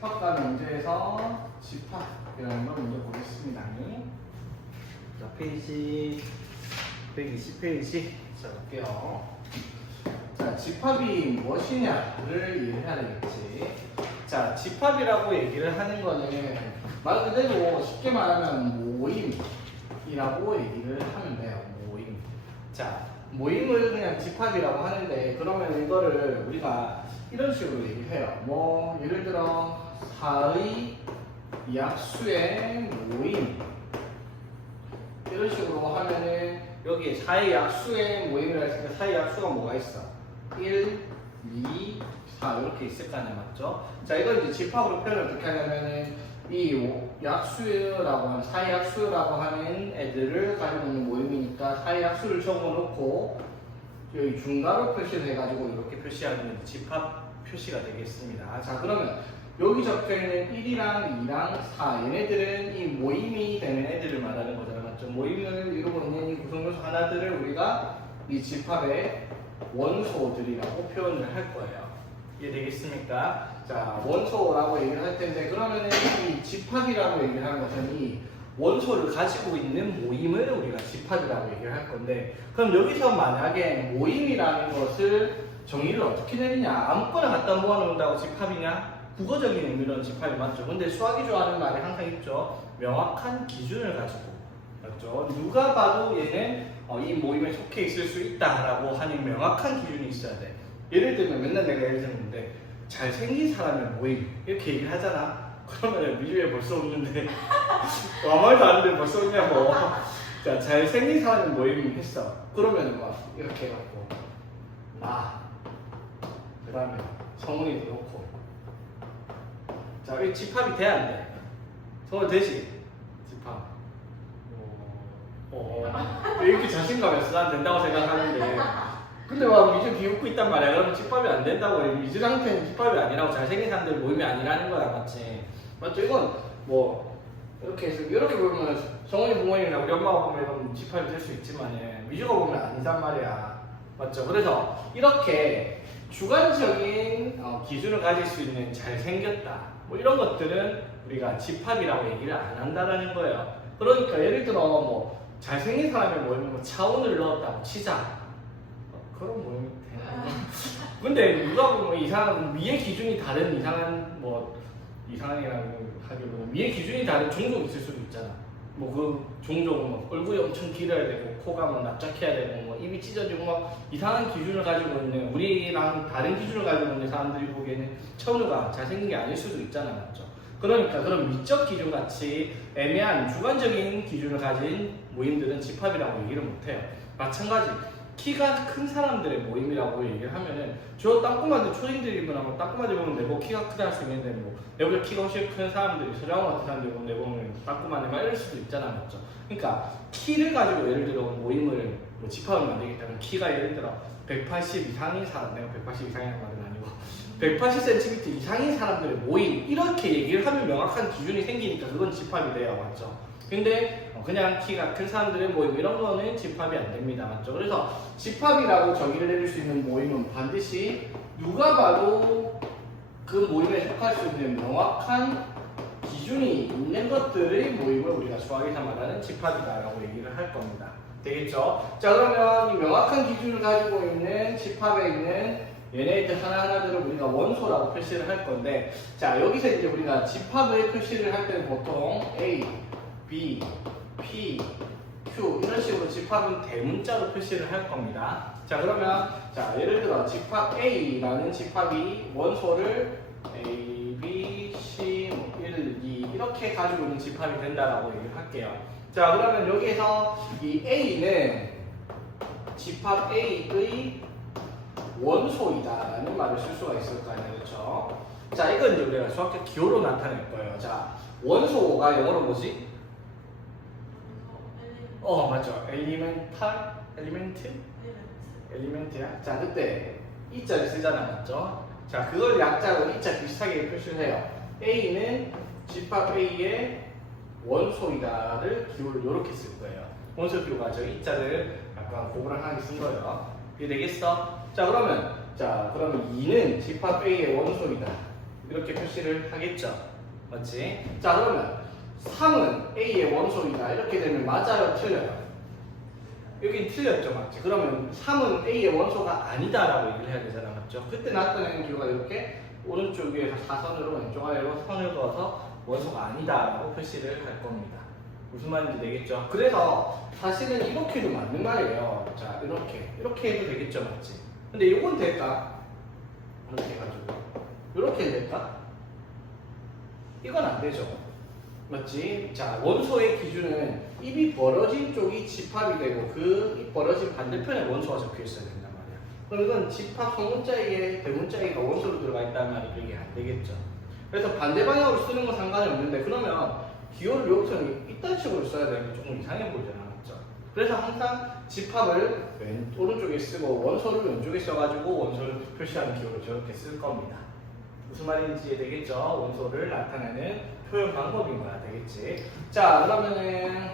특화과 문제에서 집합이라는 걸 먼저 보겠습니다. 자, 페이지 120페이지 자, 볼게요. 자, 집합이 무엇이냐를 이해해야 되겠지. 자, 집합이라고 얘기를 하는 거는 말 그대로 쉽게 말하면 모임이라고 얘기를 하면 돼요. 모임. 자, 모임을 그냥 집합이라고 하는데 그러면 이거를 우리가 이런 식으로 얘기해요. 뭐 예를 들어 4의 약수의 모임 이런 식으로 하면은 여기에 4의 약수의 모임이라 했으니까 4의 약수가 뭐가 있어? 1, 2, 4 이렇게 있을 거 아니야, 맞죠? 자, 이걸 이제 집합으로 표현을 어떻게 하냐면은 이 약수라고 하는 4의 약수라고 하는 애들을 가지고 있는 모임이니까 4의 약수를 적어놓고 여기 중괄호 표시를 해가지고 이렇게 표시하면 집합 표시가 되겠습니다. 자, 그러면 여기 적혀있는 1이랑 2랑 4 얘네들은 이 모임이 되는 애들을 말하는 거잖아요, 맞죠? 모임을 이루고 있는 이 구성요소 하나들을 우리가 이 집합의 원소들이라고 표현을 할 거예요. 이해되겠습니까? 자, 원소라고 얘기를 할 텐데 그러면은 이 집합이라고 얘기를 하는 것은 이 원소를 가지고 있는 모임을 우리가 집합이라고 얘기를 할 건데 그럼 여기서 만약에 모임이라는 것을 정의를 어떻게 내리냐? 아무거나 갖다 모아놓는다고 집합이냐? 국어적인 의미로는 집합이 맞죠. 근데 수학이 좋아하는 말이 항상 있죠. 명확한 기준을 가지고 맞죠? 누가 봐도 얘는 이 모임에 속해 있을 수 있다라고 하는 명확한 기준이 있어야 돼. 예를 들면 맨날 내가 예를 들는데 잘생긴 사람의 모임 이렇게 얘기를 하잖아. 그러면 미주에 벌써 없는데 아무 말도 안 하는데 벌써 없냐고. 자, 잘생긴 사람의 모임 했어. 그러면 막 이렇게 해갖고 그 다음에 성훈이도 놓고 자, 이 집합이 돼야 안 돼? 성훈 되지? 집합 왜 이렇게 자신감이 없어? 난 된다고 생각하는데 근데 막 미주 비웃고 있단 말이야. 그러면 집합이 안 된다고 해. 미주한테는 집합이 아니라고 잘생긴 사람들 모임이 아니라는 거야, 맞지? 맞죠? 이건 뭐 이렇게 해서 이렇게 보면 성훈이 부모님이나 우리 엄마가 보면 이건 집합이 될 수 있지만 미주가 보면 아니단 말이야, 맞죠? 그래서 이렇게 주관적인 기준을 가질 수 있는 잘생겼다 뭐 이런 것들은 우리가 집합이라고 얘기를 안 한다라는 거예요. 그러니까 예를 들어 뭐 잘생긴 사람의 모임에 뭐 차원을 넣었다고 치자. 그런 모임이 되나? 근데 누가 보면 이상한 위의 기준이 다른 이상한이라고 하기보다는 위의 기준이 다른 종족이 있을 수도 있잖아. 뭐 그 종족은 뭐 얼굴이 엄청 길어야 되고 코가 뭐 납작해야 되고 뭐 입이 찢어지고 막 이상한 기준을 가지고 있는 우리랑 다른 기준을 가지고 있는 사람들이 보기에는 천우가 잘생긴 게 아닐 수도 있잖아, 맞죠? 그러니까 그런 미적 기준 같이 애매한 주관적인 기준을 가진 모임들은 집합이라고 얘기를 못해요. 마찬가지 키가 큰 사람들의 모임이라고 얘기를 하면은 저 땅꼬마들 초딩들이거나 뭐 땅꼬마들 보면 내보고 키가 크다 할 수 있는데 뭐 내보다 키가 훨씬 큰 사람들이 서장훈 같은 사람들 보면 내보면 땅꼬마네 막 이럴 수도 있잖아, 맞죠? 그러니까 키를 가지고 예를 들어 모임을 뭐 집합을 만들겠다면 키가 예를 들어 180 이상인 사람, 내가 180 이상이라는 말은 아니고 180cm 이상인 사람들의 모임 이렇게 얘기를 하면 명확한 기준이 생기니까 그건 집합이 돼요, 맞죠? 근데 그냥 키가 큰 사람들의 모임 이런 거는 집합이 안 됩니다, 맞죠? 그래서 집합이라고 정의를 내릴 수 있는 모임은 반드시 누가 봐도 그 모임에 속할 수 있는 명확한 기준이 있는 것들의 모임을 우리가 수학에서 말하는 집합이다라고 얘기를 할 겁니다. 되겠죠? 자, 그러면 이 명확한 기준을 가지고 있는 집합에 있는 얘네들 하나하나들을 우리가 원소라고 표시를 할 건데 자, 여기서 이제 우리가 집합의 표시를 할 때는 보통 A, B, P, Q 이런 식으로 집합은 대문자로 표시를 할 겁니다. 자, 그러면 자, 예를 들어 집합 A라는 집합이 원소를 A, B, C, 1, 2 이렇게 가지고 있는 집합이 된다라고 얘기를 할게요. 자, 그러면 여기에서 이 A는 집합 A의 원소이다라는 말을 쓸 수가 있을 거 아니에요, 그렇죠? 자, 이건 이제 우리가 수학적 기호로 나타낼 거예요. 자, 원소가 영어로 뭐지? 맞죠. 엘리멘트야. 자, 그때 이자를 쓰잖아, 맞죠? 자, 그걸 약자로 이자 비슷하게 표시를 해요. A는 집합 A의 원소이다를 기호를 이렇게 쓸 거예요. 원소 기호가 저 이자를 약간 고분하게 쓴 거예요. 이해 되겠어? 자, 그러면 2는 집합 A의 원소이다. 이렇게 표시를 하겠죠. 맞지? 자, 그러면 3은 A의 원소이다. 이렇게 되면 맞아요? 틀려요? 여긴 틀렸죠. 맞지? 그러면 3은 A의 원소가 아니다라고 얘기를 해야 되잖아. 맞죠? 그때 나타내는 기호가 이렇게 오른쪽 위에서 사선으로 왼쪽 아래로 선을 그어서 원소가 아니다라고 표시를 할 겁니다. 무슨 말인지 되겠죠? 그래서 사실은 이렇게도 맞는 말이에요. 자, 이렇게 해도 되겠죠. 맞지? 근데 이건 될까? 이렇게 해가지고 이렇게 될까? 이건 안 되죠. 맞지? 자, 원소의 기준은 입이 벌어진 쪽이 집합이 되고 그 입 벌어진 반대편에 원소가 적혀 있어야 된단 말이야. 그럼 이건 집합 소문자에게 대문자에가 원소로 들어가 있다는 말이 그게 안 되겠죠. 그래서 반대 방향으로 쓰는 건 상관이 없는데 그러면 기호를 여기서는 이딴 식으로 써야 되는 게 조금 이상해 보이잖아. 맞죠? 그래서 항상 집합을 오른쪽에 쓰고 원소를 왼쪽에 써가지고 원소를 표시하는 기호를 저렇게 쓸 겁니다. 무슨 말인지 되겠죠? 원소를 나타내는 표현 방법인 거야 되겠지? 자, 그러면은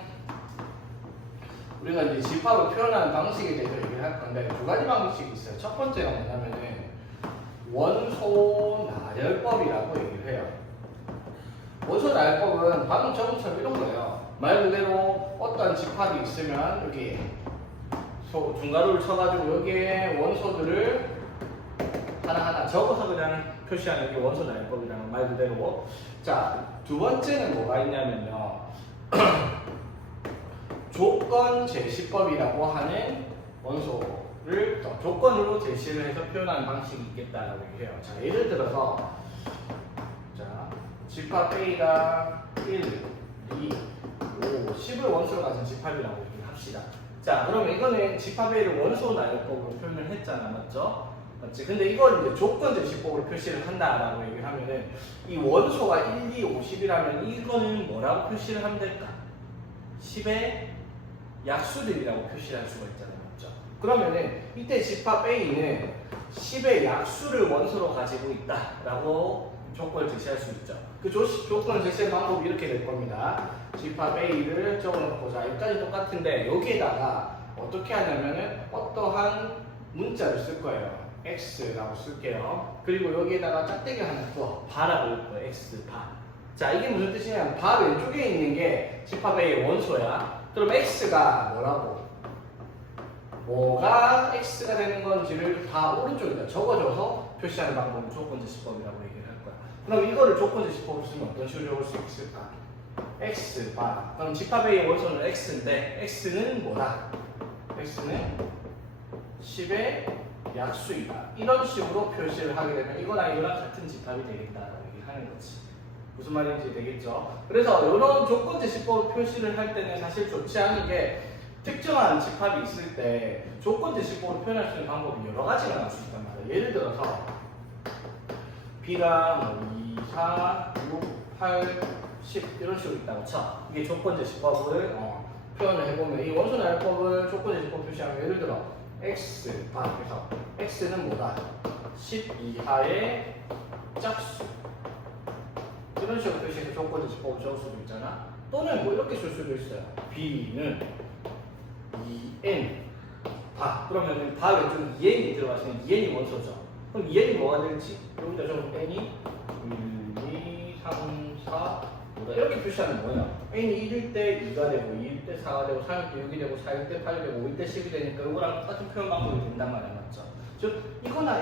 우리가 이제 집합을 표현하는 방식에 대해서 얘기를 할 건데 두 가지 방식이 있어요. 첫 번째가 뭐냐면은 원소 나열법이라고 얘기를 해요. 원소 나열법은 방금 저번처럼 이런 거예요. 말 그대로 어떤 집합이 있으면 여기 중괄호를 쳐가지고 여기에 원소들을 하나하나 적어서 그냥 표시하는 게 원소 나열법이라는 말 그대로. 자, 두 번째는 뭐가 있냐면요. 조건 제시법이라고 하는 원소를 조건으로 제시를 해서 표현하는 방식이 있겠다라고 얘기해요. 자, 예를 들어서 자, 집합 A가 1, 2, 5, 10을 원소로 가진 집합이라고 얘기합시다. 자, 그러면 이거는 집합 A를 원소 나열법으로 표현을 했잖아. 맞죠? 맞지? 근데 이걸 이제 조건 제시법으로 표시를 한다라고 얘기를 하면은 이 원소가 1, 2, 5, 10이라면 이거는 뭐라고 표시를 하면 될까? 10의 약수들이라고 표시를 할 수가 있잖아요. 맞죠? 그러면은 이때 집합 A는 10의 약수를 원소로 가지고 있다라고 조건을 제시할 수 있죠. 그 조건을 제시할 방법이 이렇게 될 겁니다. 집합 A를 적어놓고자 여기까지 똑같은데 여기에다가 어떻게 하냐면은 어떠한 문자를 쓸 거예요. X라고 쓸게요. 그리고 여기에다가 짝대기 하나 부어 바라고 할 거예요. X 바. 자, 이게 무슨 뜻이냐면 바 왼쪽에 있는 게 집합 A의 원소야. 그럼 X가 뭐라고? 뭐가 X가 되는 건지를 다 오른쪽에다 적어줘서 표시하는 방법은 조건제시법이라고 얘기를 할 거야. 그럼 이거를 조건제시법으로 쓰면 어떤 식으로 적을 수 있을까? X 바. 그럼 집합 A의 원소는 X인데 X는 뭐다? X는 10의 약수이다. 이런 식으로 표시를 하게 되면 이거나 이거랑 같은 집합이 되겠다라고 얘기하는 거지. 무슨 말인지 되겠죠? 그래서 이런 조건제시법 표시를 할 때는 사실 좋지 않은 게 특정한 집합이 있을 때 조건제시법으로 표현할 수 있는 방법이 여러 가지가 나올 수 있단 말이에요. 예를 들어서 B가 2, 4, 6, 8, 10 이런 식으로 있다고 쳐. 이게 조건제시법을 표현을 해보면 이 원소 나열법을 조건제시법 표시하면 예를 들어 X 그래서 X는 뭐다? 10 이하의 짝수 이런 식으로 표시해서 조건제시법을 적을 수도 있잖아. 또는 뭐 이렇게 쓸 수도 있어요. B는 2n 바. 그러면 바 왼쪽에 2n이 들어가시면 2n이 원소죠. 그럼 2n이 뭐가 될지 여기다 적으면 n이 1, 2, 3, 4 이렇게 표시하는 거예요. n이 1일 때 2가 되고 2일 때 4가 되고 3일 때 6이 되고 4일 때 8이 되고 5일 때 10이 되니까 이거랑 똑같은 표현 방법이 된단 말이야. 맞죠? 즉 이거나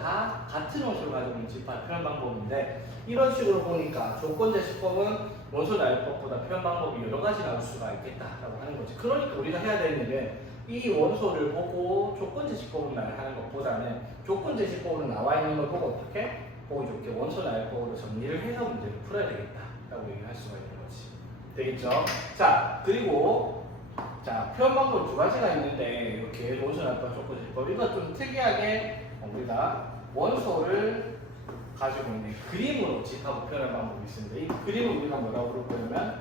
다 같은 원소를 가지고 있는 집합 표현 방법인데 이런 식으로 보니까 조건제시법은 원소 나열법보다 표현 방법이 여러 가지 나올 수가 있겠다라고 하는 거지. 그러니까 우리가 해야 되는 게 이 원소를 보고 조건제시법을 나열하는 것보다는 조건제시법으로 나와 있는 걸 보고 어떻게 보기 좋게 원소 나열법으로 정리를 해서 문제를 풀어야 되겠다라고 얘기할 수가 있는 거지. 되겠죠? 자, 그리고 자, 표현 방법 두 가지가 있는데 이렇게 원소 나열법, 조건제시법 이거 좀 특이하게 우리가 원소를 가지고 있는 그림으로 집합을 표현하는 방법이 있습니다. 이 그림을 우리가 뭐라고 부를 거냐면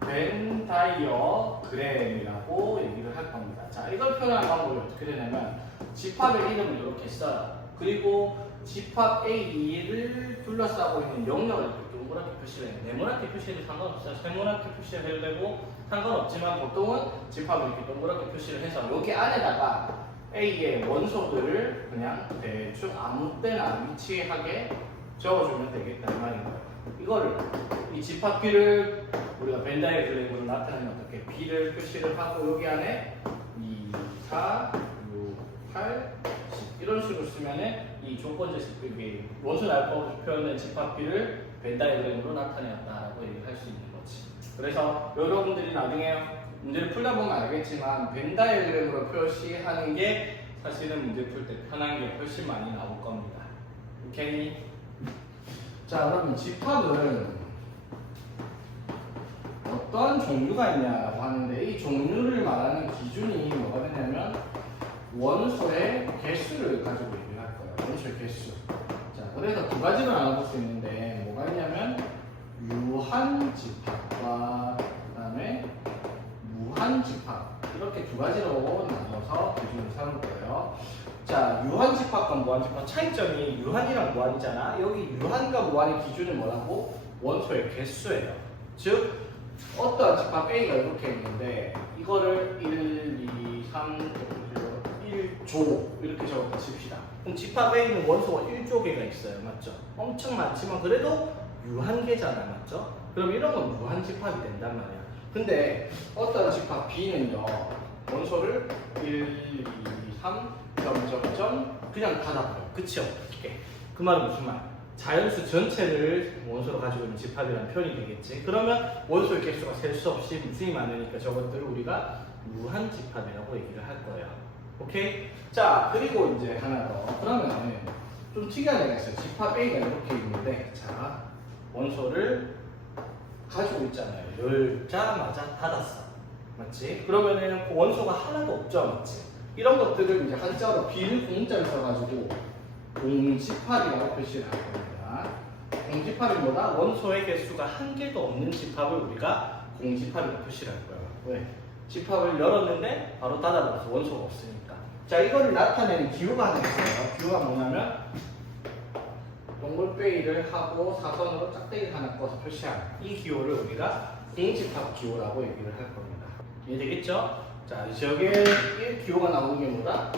벤 다이어그램이라고 얘기를 할 겁니다. 자, 이걸 표현하는 방법이 어떻게 되냐면 집합의 이름을 이렇게 써요. 그리고 집합 A를 둘러싸고 있는 영역을 이렇게 동그랗게 표시를 해요. 네모나게 표시해도 상관없어요. 세모나게 표시를 해도 되고 상관없지만 보통은 집합을 이렇게 동그랗게 표시를 해서 여기 안에다가 A의 원소들을 그냥 대충 아무 때나 위치하게 적어주면 되겠다 이 말인 거예요. 이거를 이 집합비를 우리가 벤 다이어그램으로 나타내면 어떻게 b를 표시를 하고 여기 안에 2, 4, 6, 8, 10 이런 식으로 쓰면은 이 조건제식 이게 원소 날법으로 표현된 집합비를 벤 다이어그램으로 나타내었다라고 얘기를 할 수 있는 거지. 그래서 여러분들이 나중에 문제를 풀다 보면 알겠지만 벤 다이어그램으로 표시하는 게 사실은 문제 풀 때 편한 게 훨씬 많이 나올 겁니다. 오케이? 자, 그러면 집합은 어떠한 종류가 있냐라고 하는데 이 종류를 말하는 기준이 뭐가 되냐면 원소의 개수를 가지고 얘기를 할 거예요. 원소의 개수. 자, 그래서 두 가지로 나눠볼 수 있는데 뭐가 있냐면 유한 집합과 그다음에 무한 집합 이렇게 두 가지로 나눠서 기준을 삼을 거예요. 자, 유한 집합과 무한 집합 차이점이 유한이랑 무한이잖아. 여기 유한과 무한의 기준은 뭐라고? 원소의 개수예요. 즉 어떠한 집합 A가 이렇게 있는데 이거를 1, 2, 3, 1조 이렇게 적었다 칩시다. 그럼 집합 A는 원소가 1조 개가 있어요. 맞죠? 엄청 많지만 그래도 유한계잖아. 맞죠? 그럼 이런 건 무한 집합이 된단 말이야. 근데 어떤 집합 B는요 원소를 1, 2, 3, 점점점 그냥 닫아버려. 그치? 어떻게? 그 말은 무슨 말? 자연수 전체를 원소로 가지고 있는 집합이라는 표현이 되겠지. 그러면 원소의 개수가 셀 수 없이 무수히 많으니까 저것들을 우리가 무한 집합이라고 얘기를 할 거예요. 오케이? 자, 그리고 이제 하나 더. 그러면 좀 특이한 얘기가 있어요. 집합 A가 이렇게 있는데, 자, 원소를 가지고 있잖아요. 열자마자 닫았어. 맞지? 그러면은 그 원소가 하나도 없죠. 맞지? 이런 것들을 이제 한자로 B를 공자를 써가지고 공집합이라고 표시를 할 겁니다. 공집합이 뭐다? 원소의 개수가 한 개도 없는 집합을 우리가 공집합이라고 표시를 할 거예요. 왜? 집합을 열었는데 바로 닫아버려서 원소가 없으니까. 자, 이거를 나타내는 기호가 하나 있어요. 기호가 뭐냐면 동글베이를 하고 사선으로 짝대기를 하나 꺼서 표시하는 이 기호를 우리가 공집합 기호라고 얘기를 할 겁니다. 이해되겠죠? 자, 저게 1기호가 나오는 게 뭐다?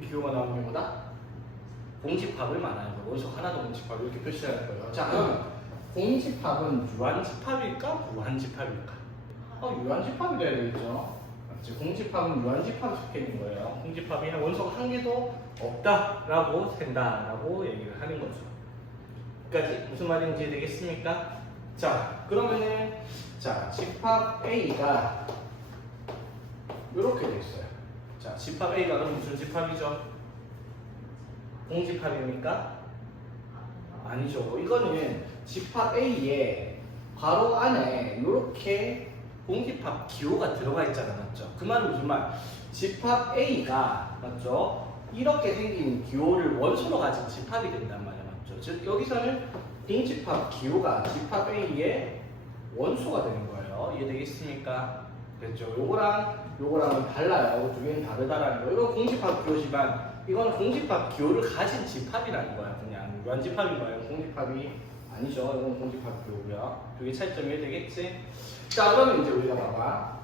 1기호가 나오는 게 뭐다? 공집합을 말하는 거예요. 원소 하나도 공집합 이렇게 표시할 거예요. 자, 그러면 공집합은 유한집합일까? 무한집합일까? 유한집합이 돼야 되겠죠. 맞지? 공집합은 유한집합에 속해 있는 거예요. 공집합이 원소가 한 개도 없다라고 된다라고 얘기를 하는 거죠. 여기까지 무슨 말인지 되겠습니까? 자, 그러면은 자, 집합 A가 이렇게 돼 있어요. 자, 집합 A가 그럼 무슨 집합이죠? 공집합입니까? 아니죠. 이거는 집합 A에 괄호 안에 이렇게 공집합 기호가 들어가 있잖아. 맞죠? 그 말은 무슨 말? 집합 A가 맞죠? 이렇게 생긴 기호를 원소로 가진 집합이 된단 말이야. 맞죠? 즉 여기서는 공집합 기호가 집합 A의 원소가 되는 거예요. 이해되겠습니까? 그렇죠. 요거랑은 달라요. 이 두 개는 다르다라는 거. 이거 공집합 기호지만 이거는 공집합 기호를 가진 집합이라는 거야. 그냥 유한집합인 거예요. 공집합이 아니죠. 이건 공집합 기호고요. 두 개 차이점이 되겠지? 자, 그러면 이제 우리가 봐봐.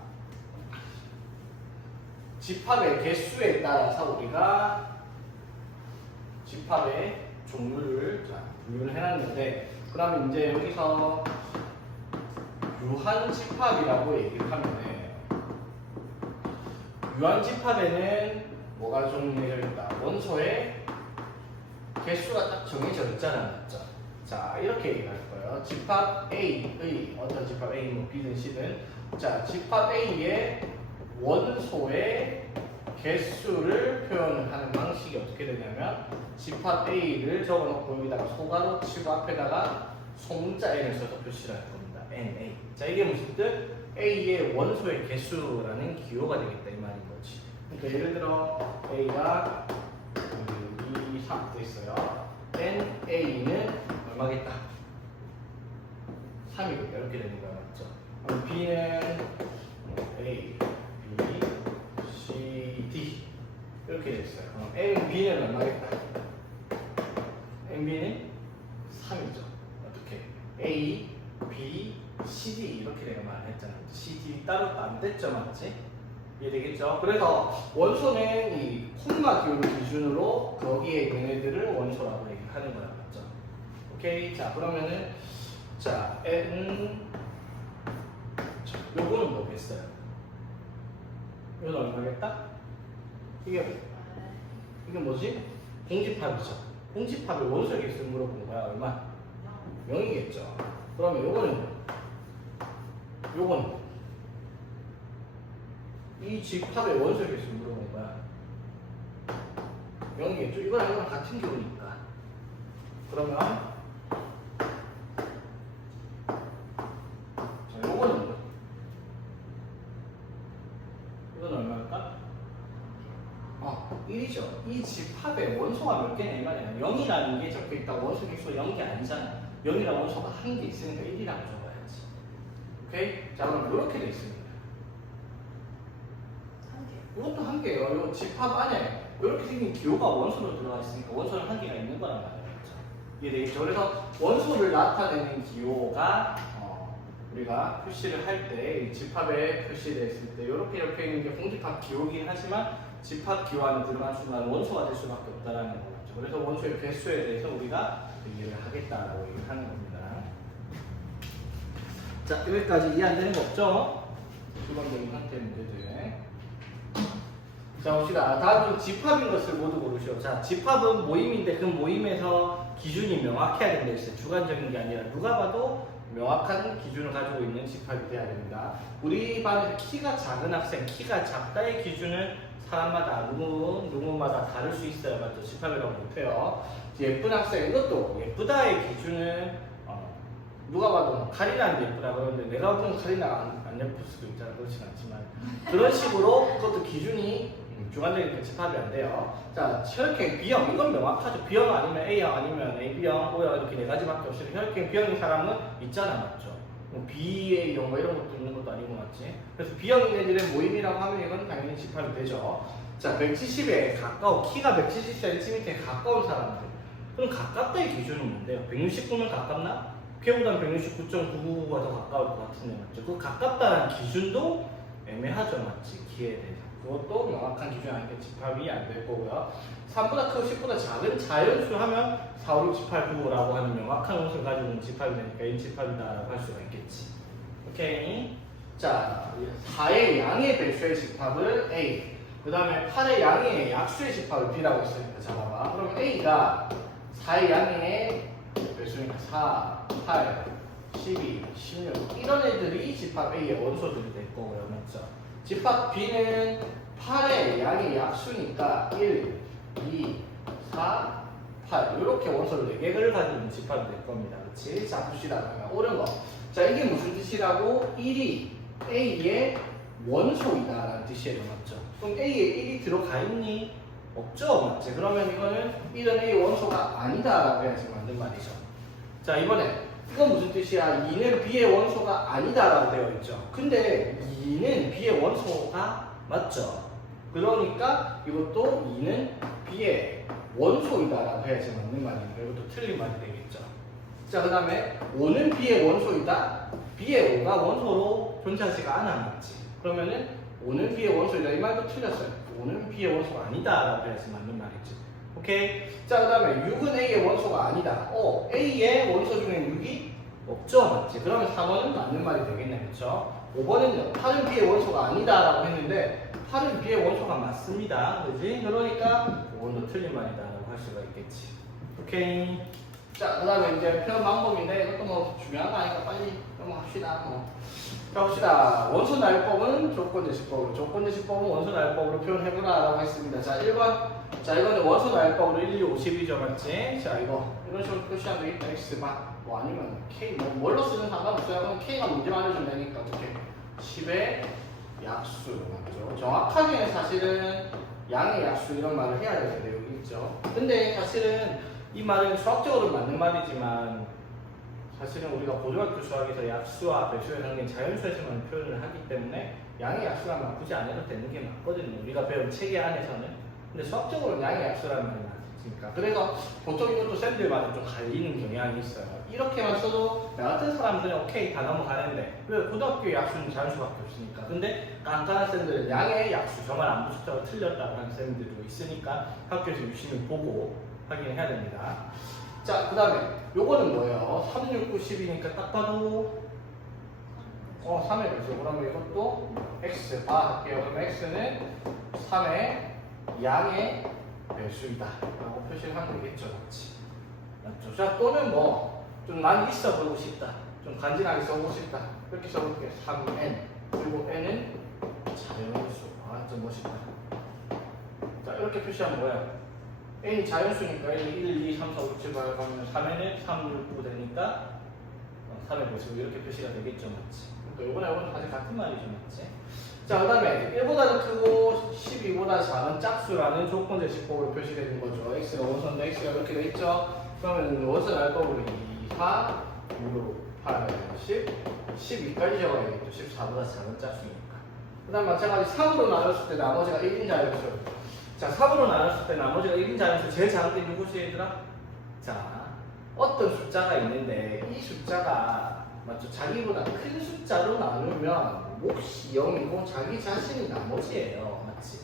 집합의 개수에 따라서 우리가 집합의 종류를 분류를 해놨는데, 그러면 이제 여기서 유한집합이라고 얘기를 하면 유한집합에는 뭐가 정해져 있다? 원소의 개수가 딱 정해져 있잖아. 맞죠? 자, 이렇게 얘기할 거예요. 집합 A의 어떤 집합 A, 뭐 B든 C든 자, 집합 A의 원소의 개수를 표현을 하는 방식이 어떻게 되냐면 집합 A를 적어놓고 여기다가 소가로 치고 앞에다가 소문자 N을 써서 표시를 할 겁니다. NA. 자, 이게 무슨 뜻? A의 원소의 개수라는 기호가 되겠다 이 말인 거지. 그러니까 예를 들어 A가 2, 3 돼 있어요. NA는 얼마겠다? 3이겠다. 이렇게 되는 거야. 맞죠? 그럼 B는 A, B, C, D 이렇게 돼 있어요. 그럼 N, B는 얼마겠다? NB는 3이죠. 어떻게? A, B, CD 이렇게 내가 말했잖아요. CD 따로 안 됐죠, 맞지? 이해되겠죠? 그래서 원소는 이 콤마 기호를 기준으로 거기에 있는 애들을 원소라고 얘기하는 거야, 맞죠? 오케이. 자, 그러면은 자, n 요거는 뭐겠어요? 이건 얼마겠다? 이게 뭐지? 공집합이죠. 공집합의 원소 개수 물어본 거야. 얼마? 0이겠죠. 그러면 요거는 이 집합의 원소 개수 물어본 거야. 0이겠죠. 이거랑 같은 경우니까. 그러면 자, 요거는 이건 얼마일까? 1이죠. 이 집합의 원소가 몇 개냐 이 말이야. 0이라는 게 적혀있다. 원소 개수가 0이 아니잖아. 0이라는 원소가 한 개 있으니까 1이라고 적어야지. 오케이? 자, 그럼 이렇게 돼 있습니다. 이것도 한 개예요. 이 집합 안에 이렇게 생긴 기호가 원소로 들어가 있으니까 원소는 한 개가 있는 거란 말이에요. 이해되겠죠? 그래서 원소를 나타내는 기호가 우리가 표시를 할 때 집합에 표시됐을 때 이렇게 있는 게 공집합 기호이긴 하지만 집합 기호 안에 들어간 순간 원소가 될 수밖에 없다라는 거죠. 그래서 원소의 개수에 대해서 우리가 이해를 하겠다라고 얘기하는 겁니다. 자, 여기까지 이해 안 되는 거 없죠? 기본적인 상태 문제들. 자, 봅시다. 다음은 집합인 것을 모두 고르시오. 자, 집합은 모임인데 그 모임에서 기준이 명확해야 된다 했어요. 주관적인 게 아니라 누가 봐도 명확한 기준을 가지고 있는 집합이 돼야 됩니다. 우리 반에서 키가 작은 학생, 키가 작다의 기준은 사람마다 누구마다 다를 수 있어요. 맞죠? 집합이라고 못해요. 예쁜 학생, 이것도 예쁘다의 기준은 누가 봐도 카리나는 예쁘다 그러는데 내가 보면 카리나가 안 예쁠 수도 있잖아. 그렇진 않지만 그런 식으로 그것도 기준이 주관적인 집합이 안 돼요. 자, 혈액형 B형 이건 명확하죠. B형 아니면 A형 아니면 AB형, O형 이렇게 네 가지밖에 없어요. 혈액형 B형인 사람은 있잖아, 맞죠? 뭐 BA형 뭐 이런 것도 있는 것도 아니고 맞지? 그래서 B형인 애들의 모임이라고 하면 이건 당연히 집합이 되죠. 자, 170에 가까운 키가 170cm에 가까운 사람들. 그럼 가깝다의 기준은 뭔데요? 169면 가깝나? 걔보단 169.999가 더 가까울 것 같은데 맞죠? 그 가깝다는 기준도 애매하죠, 맞지? 키에 대해서. 그것도 명확한 기준이 아니니까 집합이 안 될 거고요. 3보다 크고 10보다 작은 자연수 하면 4, 5, 6, 7, 8, 9라고 하는 명확한 원소를 가지고 있는 집합이 되니까 이 집합이다라고 할 수가 있겠지. 오케이. 자, 4의 양의 배수의 집합을 A. 그 다음에 8의 양의 약수의 집합을 B라고 했으니까 잡아봐. 그러면 A가 4의 양의 배수니까 4, 8, 12, 16 이런 애들이 집합 A의 원소들이 될 거고요. 맞죠? 집합 B는 8의 양의 약수니까 1, 2, 4, 8 이렇게 원소를 4개를 가지고 있는 집합이 될 겁니다. 그렇지? 자, 봅시다. 옳은 거. 자, 이게 무슨 뜻이라고? 1이 A의 원소이다라는 뜻이에요. 맞죠? 그럼 A에 1이 들어가 있니? 없죠? 맞지? 그러면 이거는 1은 A의 원소가 아니다라고 해야지 맞는 말이죠. 자, 이번에 이건 무슨 뜻이야? 2는 B의 원소가 아니다라고 되어 있죠. 근데 2는 B의 원소가 맞죠? 그러니까 이것도 2는 B의 원소이다라고 해야지 맞는 말이니까 이것도 틀린 말이 되겠죠. 자, 그 다음에 5는 B의 원소이다. B의 5가 원소로 존재하지가 않아. 맞지? 그러면은 5는 B의 원소이다. 이 말도 틀렸어요. 5는 B의 원소가 아니다라고 해야지 맞는 말이지. 오케이? 자, 그 다음에 6은 A의 원소가 아니다. A의 원소 중에 6이 없죠? 맞지? 그러면 3번은 맞는 말이 되겠네. 그쵸? 5번은요. 8은 B의 원소가 아니다라고 했는데 8은 B의 원소가 맞습니다. 그지? 그러니까 5번도 틀린 말이다라고 할 수가 있겠지. 오케이? 자, 그 다음에 이제 표현 방법인데 이것도 뭐 중요한 거 아니까 빨리 넘어갑시다. 자, 봅시다. 원소 나열법은 조건 제시법으로, 조건 제시법은 원소 나열법으로 표현해보라 라고 했습니다. 자, 1번. 자, 이거는 원소 나열법으로 1, 2, 50이죠, 맞지? 자, 이런 식으로 표시하면 되겠다. X 바. 뭐 아니면 K, 뭘로 쓰든 상관없어요. 그럼 K가 문제만 해주면 되니까 어떻게? 10의 약수, 맞죠? 정확하게 사실은 양의 약수 이런 말을 해야 되는데 여기 있죠. 근데 사실은 이 말은 수학적으로 맞는 말이지만 사실은 우리가 고등학교 수학에서 약수와 배수의 관계는 자연수에서만 표현을 하기 때문에 양의 약수라면 나쁘지 않아도 되는 게 맞거든요. 우리가 배운 체계 안에서는. 근데 수학적으로는 양의 약수라는 말이 맞으니까. 그래서 보통 이것도 쌤들마다 좀 갈리는 경향이 있어요. 이렇게만 써도 나 같은 사람들은 오케이 다 넘어가는데 왜 고등학교 약수는 자연수밖에 없으니까. 근데 깐깐한 쌤들은 양의 약수 정말 안 붙였다고 틀렸다고 하는 쌤들도 있으니까 학교에서 유심히 보고 확인해야 됩니다. 자, 그 다음에 요거는 뭐예요? 3, 6, 9, 10이니까 딱 봐도 3의 배수. 그러면 이것도 x 바 할게요. 그러면 x는 3의 양의 배수이다 라고 표시를 하면 되겠죠. 맞죠? 자, 또는 뭐 좀 많이 있어 보이고 싶다, 좀 간지나게 써보고 싶다, 이렇게 써볼게요. 3n 그리고 n은 자연수. 좀 멋있다. 자, 이렇게 표시하면 뭐예요? n이 자연수니까 1, 2, 3, 4, 5, 7, 8 가면 3n은 3, 6, 9 되니까 3의 배수 이렇게 표시가 되겠죠. 맞지? 그러니까 요거는 사실 같은 말이죠. 맞지? 자, 그 다음에 1보다는 크고 12보다 작은 짝수라는 조건 제시법으로 표시되는 거죠. x가 원소인데 x가 이렇게 돼 있죠. 그러면 원소 알법으로 2, 4, 6, 8, 10, 12까지 적어야 되겠죠. 14보다 작은 짝수니까. 그 다음 마찬가지 3으로 나눴을 때 나머지가 1인 자연수. 자, 3으로 나눴을 때 나머지가 1인 자연수 제일 작은 게 누구지, 얘들아? 자, 어떤 숫자가 있는데 이 숫자가 맞죠? 자기보다 큰 숫자로 나누면 몫이 0이고 자기 자신이 나머지예요. 맞지?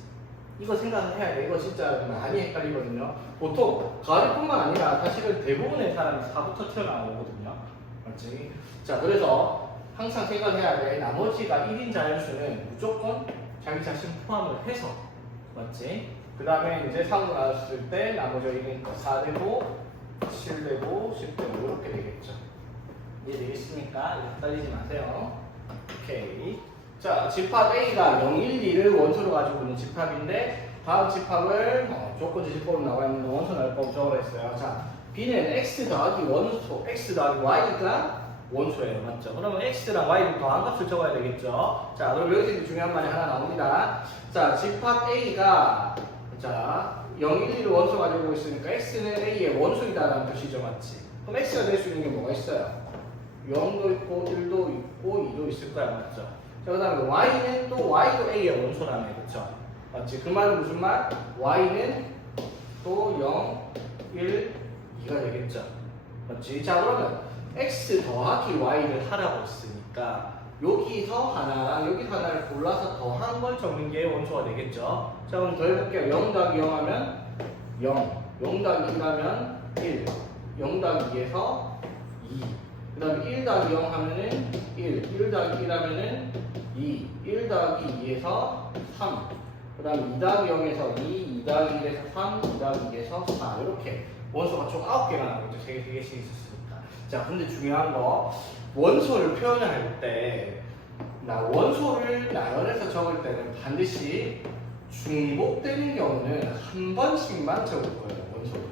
이거 생각을 해야 돼. 이거 진짜 많이 헷갈리거든요. 보통 가을뿐만 아니라 사실은 대부분의 사람이 4부터 튀어나오거든요. 맞지? 자, 그래서 항상 생각해야 돼. 나머지가 1인 자연수는 무조건 자기 자신 포함을 해서. 맞지? 그 다음에 이제 3으로 나눴을 때 나머지가 1이니까 4되고 7되고 10되고 이렇게 되겠죠. 이해되겠습니까? 헷갈리지 마세요. 오케이. 자, 집합 A가 0, 1, 2를 원소로 가지고 있는 집합인데 다음 집합을 조건 제시법으로 나와 있는 원소 날법 적어냈어요. 자, B는 X 더하기 원소, X 더하기 Y가 원소예요. 맞죠? 그러면 X랑 Y를 더한 값을 적어야 되겠죠. 자, 그럼 여기서 중요한 말이 하나 나옵니다. 자, 집합 A가 자 0, 1, 2를 원소 가지고 있으니까 X는 A의 원소이다라는 뜻이죠. 맞지? 그럼 X가 될 수 있는 게 뭐가 있어요? 0도 있고 1도 있고 2도 있을 거야. 맞죠? 자, 그 다음에 Y는 또 Y도 A의 원소라네. 그쵸? 맞지? 그 말은 무슨 말? Y는 또 0, 1, 2가 되겠죠? 맞지? 자, 그러면 X 더하기 Y를 하라고 했으니까 여기서 하나랑 여기서 하나를 골라서 더한 걸 적는 게 원소가 되겠죠? 자, 그럼 더 해볼게요. 0 더하기 0 하면 0, 0 더하기 1 하면 1, 0 더하기 2에서 2, 그 다음에 1 더하기 0 하면은 1 더하기 1 하면은 2, 1 더하기 2에서 3, 그 다음에 2 더하기 0에서 2, 2 더하기 1에서 3, 2 더하기 2에서 4 이렇게 원소가 총 9개가 나오죠. 3개씩 있었으니까. 자, 근데 중요한 거 원소를 표현을 할 때 원소를 나열해서 적을 때는 반드시 중복되는 경우는 한 번씩만 적을 거예요. 원소를.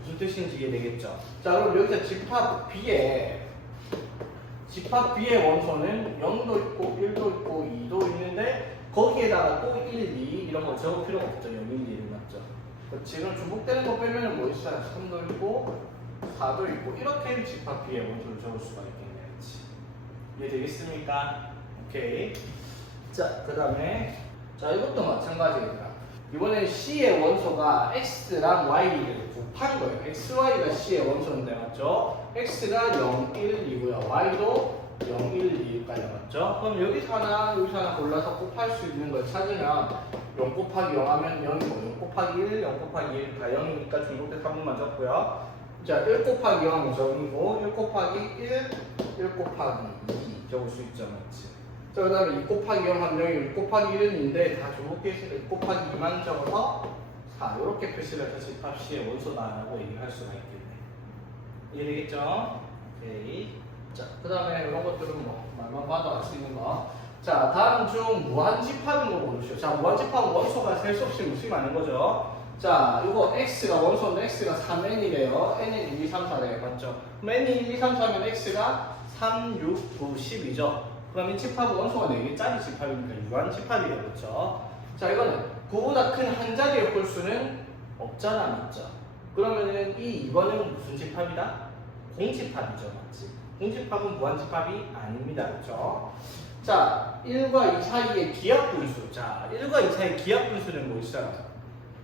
무슨 뜻인지 이해되겠죠? 자, 그럼 여기서 집합 B의 원소는 0도 있고 1도 있고 2도 있는데 거기에다가 또 1, 2 이런 거 적을 필요가 없죠. 0, 1, 2를 맞죠? 지금 중복되는 거 빼면 뭐 있어요? 3도 있고 4도 있고 이렇게 집합 B의 원소를 적을 수가 있겠네요. 이해되겠습니까? 오케이. 자, 그 다음에 자, 이것도 마찬가지입니다. 이번엔 C의 원소가 X랑 Y를 곱한 거예요. X, Y가 C의 원소인데 맞죠? X가 0, 1, 2고요. Y도 0, 1, 2까지 맞죠? 그럼 여기서 하나 골라서 곱할 수 있는 걸 찾으면 0 곱하기 0 하면 0이고 0 곱하기 1, 0 곱하기 1 다 0이니까 중복돼서 한 번만 적고요. 자, 1 곱하기 0은 0이고 1 곱하기 1 곱하기 2 적을 수 있죠. 맞지? 자, 그 다음에 2 곱하기 0 하면 0이 6 곱하기 1은 2인데 다 중복돼서 1 곱하기 2만 적어서 4 이렇게 표시를 해서 집합 C의 원소다라고 얘기할 수가 있겠네. 이해되겠죠? 오케이. 자, 그 다음에 이런 것들은 뭐 말만 봐도 알 수 있는 거. 자, 다음 중 무한집합인 거 보시죠. 자, 무한집합은 원소가 셀 수 없이 무수히 많은 거죠. 자, 이거 X가 원소인데 X가 3n이래요. n은 1, 2, 3, 4래요. 맞죠? 그럼 n이 1, 2, 3, 4면 X가 3, 6, 9, 10이죠. 그럼 이 집합은 원소가 4개짜리 집합이니까 유한집합이에요. 그렇죠? 자, 이거는 9보다 큰 한 자리의 홀수는 없잖아. 맞죠? 그러면은 이 2번은 무슨 집합이다? 공집합이죠. 맞지? 공집합은 무한집합이 아닙니다. 그렇죠? 자, 1과 2 사이의 기하분수. 자, 1과 2 사이의 기하분수는 뭐 있어요?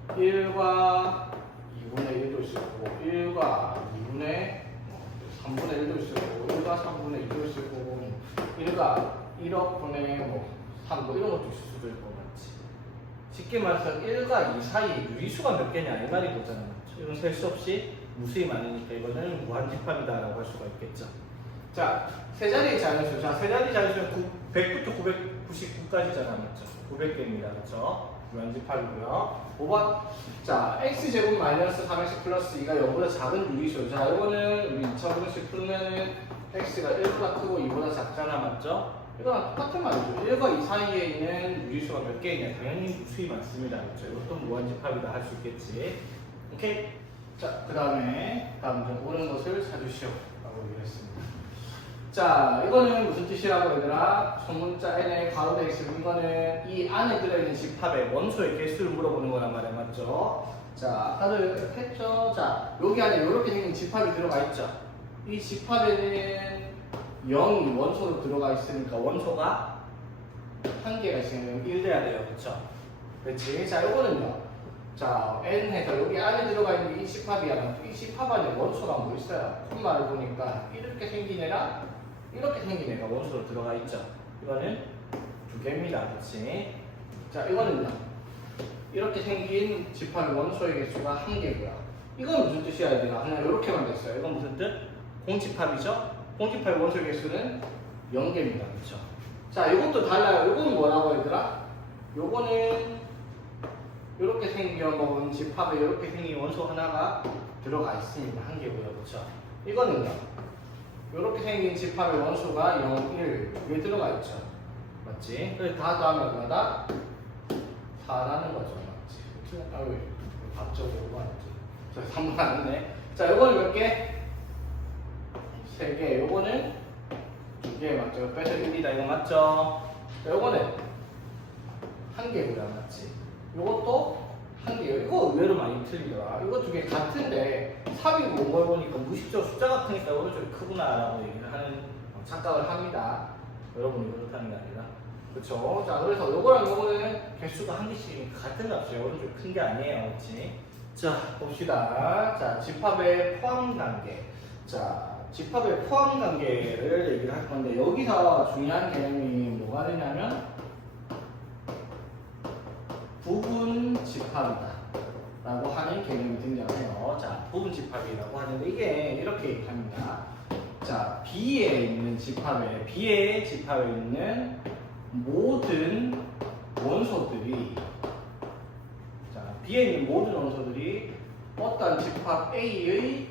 1과 2분의 1도 있을 거고 1과 2분의 3분의 1도 있을 거고 1과 3분의 2도 있을 거고 1과 1억 분의 3 이런 것도 있을 수도 있고. 맞지? 쉽게 말해서 1과 2 사이에 유리수가 몇 개냐 이 말이 보잖아요. 맞죠? 이건 셀 수 없이 무수히 많으니까 이거는 무한집합이다라고 할 수가 있겠죠. 자, 세 자리의 자연수. 자, 세 자리 자연수는 100부터 999까지잖아, 맞죠? 900개입니다, 그렇죠? 무한집합이고요. 5번. 자, x제곱 마이너스 3x 플러스 2가 0보다 작은 유리수. 자, 이거는 우리 2차분식 풀면은 x가 1보다 크고 2보다 작잖아, 맞죠? 이거랑 똑같은 말이죠. 1과 2 사이에 있는 유리수가 몇 개이냐? 당연히 무수히 많습니다, 그렇죠? 이것도 무한집합이다 할 수 있겠지. 오케이? 자, 그 다음에 다음 중 옳은 것을 찾으시오 라고 얘기했습니다. 자, 이거는 무슨 뜻이라고 얘들아? 소문자 n의 가운데 있으면 이거는 이 안에 들어있는 집합의 원소의 개수를 물어보는 거란 말이야, 맞죠? 자, 아까도 이렇게 했죠? 자, 여기 안에 이렇게 생긴 집합이 들어가 있죠? 이 집합에는 0이 원소로 들어가 있으니까 원소가 한 개가 있으면 1 돼야 돼요, 그쵸? 그렇지? 자, 이거는요. 자, n 해서 여기 안에 들어가 있는 게 이 집합이야. 이 집합 안에 원소가 뭐 있어요? 콤마를 보니까 이렇게 생긴 애랑 이렇게 생긴 애가 원소로 들어가 있죠. 이거는 두 개입니다, 그렇지? 자, 이거는요. 이렇게 생긴 집합의 원소의 개수가 한 개고요. 이건 무슨 뜻이야, 얘들아? 그냥 이렇게만 됐어요. 이건 무슨 뜻? 공집합이죠? 공집합의 원소의 개수는 0개입니다, 그렇죠? 자, 이것도 달라요. 이거는 뭐라고 얘들아? 요거는 이렇게 생겨먹은 집합에 이렇게 생긴 원소 하나가 들어가 있습니다. 한 개고요. 그렇죠? 이거는요. 이렇게 생긴 집합의 원소가 0, 1 위에 들어가 있죠. 맞지? 그래서 다 더하면 얼마다? 4라는 거죠. 맞지? 아유, 갑자기 오고 왔지. 저 3분 안 했네. 자, 이거는 몇 개? 3개. 요거는 2개 맞죠? 빼서 1이다. 이거 맞죠? 자, 요거는 1개고요. 맞지? 요것도 1개예요. 이거 의외로 많이 틀리더라. 이거 두 개 같은데 삽입 온 걸 보니까 무의식적으로 숫자가 크니까 오른쪽이 크구나 라고 얘기를 하는 착각을 합니다. 여러분이 그렇다는 게 아니라. 그쵸? 자, 그래서 요거랑 요거는 개수가 한 개씩 같은 값이에요. 오른쪽이 큰 게 아니에요. 그렇지? 자, 봅시다. 자, 집합의 포함 단계. 자, 집합의 포함 단계를 얘기를 할 건데 여기서 중요한 개념이 뭐가 되냐면 부분 집합이다 라고 하는 개념이 등장해요. 자, 부분 집합이라고 하는데 이게 이렇게 얘기합니다. 자, B에 있는 집합에 있는 모든 원소들이 자, B에 있는 모든 원소들이 어떤 집합 A의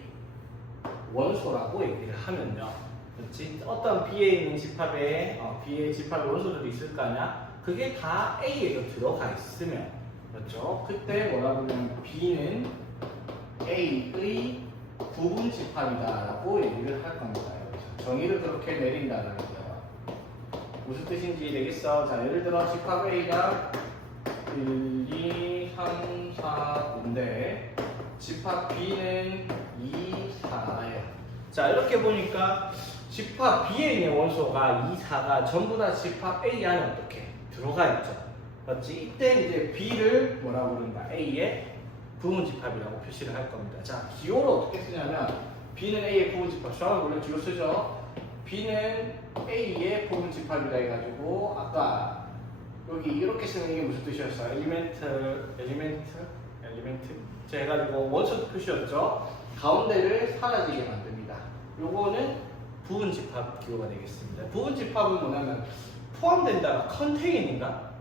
원소라고 얘기를 하면요. 그렇지? 어떤 B에 있는 집합에 B의 집합의 원소들이 있을 거 아니야? 그게 다 A에서 들어가 있으면, 그렇죠? 그때 뭐라 그러냐면 B는 A의 부분 집합이다라고 얘기를 할 겁니다. 여기서 정의를 그렇게 내린다는 거예요. 무슨 뜻인지 되겠어? 자, 예를 들어 집합 A가 1, 2, 3, 4인데 집합 B는 2, 4예요. 자, 이렇게 보니까 집합 B에 있는 원소가 2, 4가 전부 다 집합 A 안에 어떻게 들어가 있죠. 맞지? 이때 이제 B를 뭐라고 부른다? A의 부분 집합이라고 표시를 할 겁니다. 자, 기호를 어떻게 쓰냐면 B는 A의 부분 집합. 수학을 원래 기호 쓰죠. B는 A의 부분 집합이라 해가지고 아까 여기 이렇게 쓰는 게 무슨 뜻이었어요? 엘리멘트 자, 해가지고 원소 표시였죠. 가운데를 사라지게 만듭니다. 요거는 부분 집합 기호가 되겠습니다. 부분 집합은 뭐냐면 포함된다가 컨테인인가?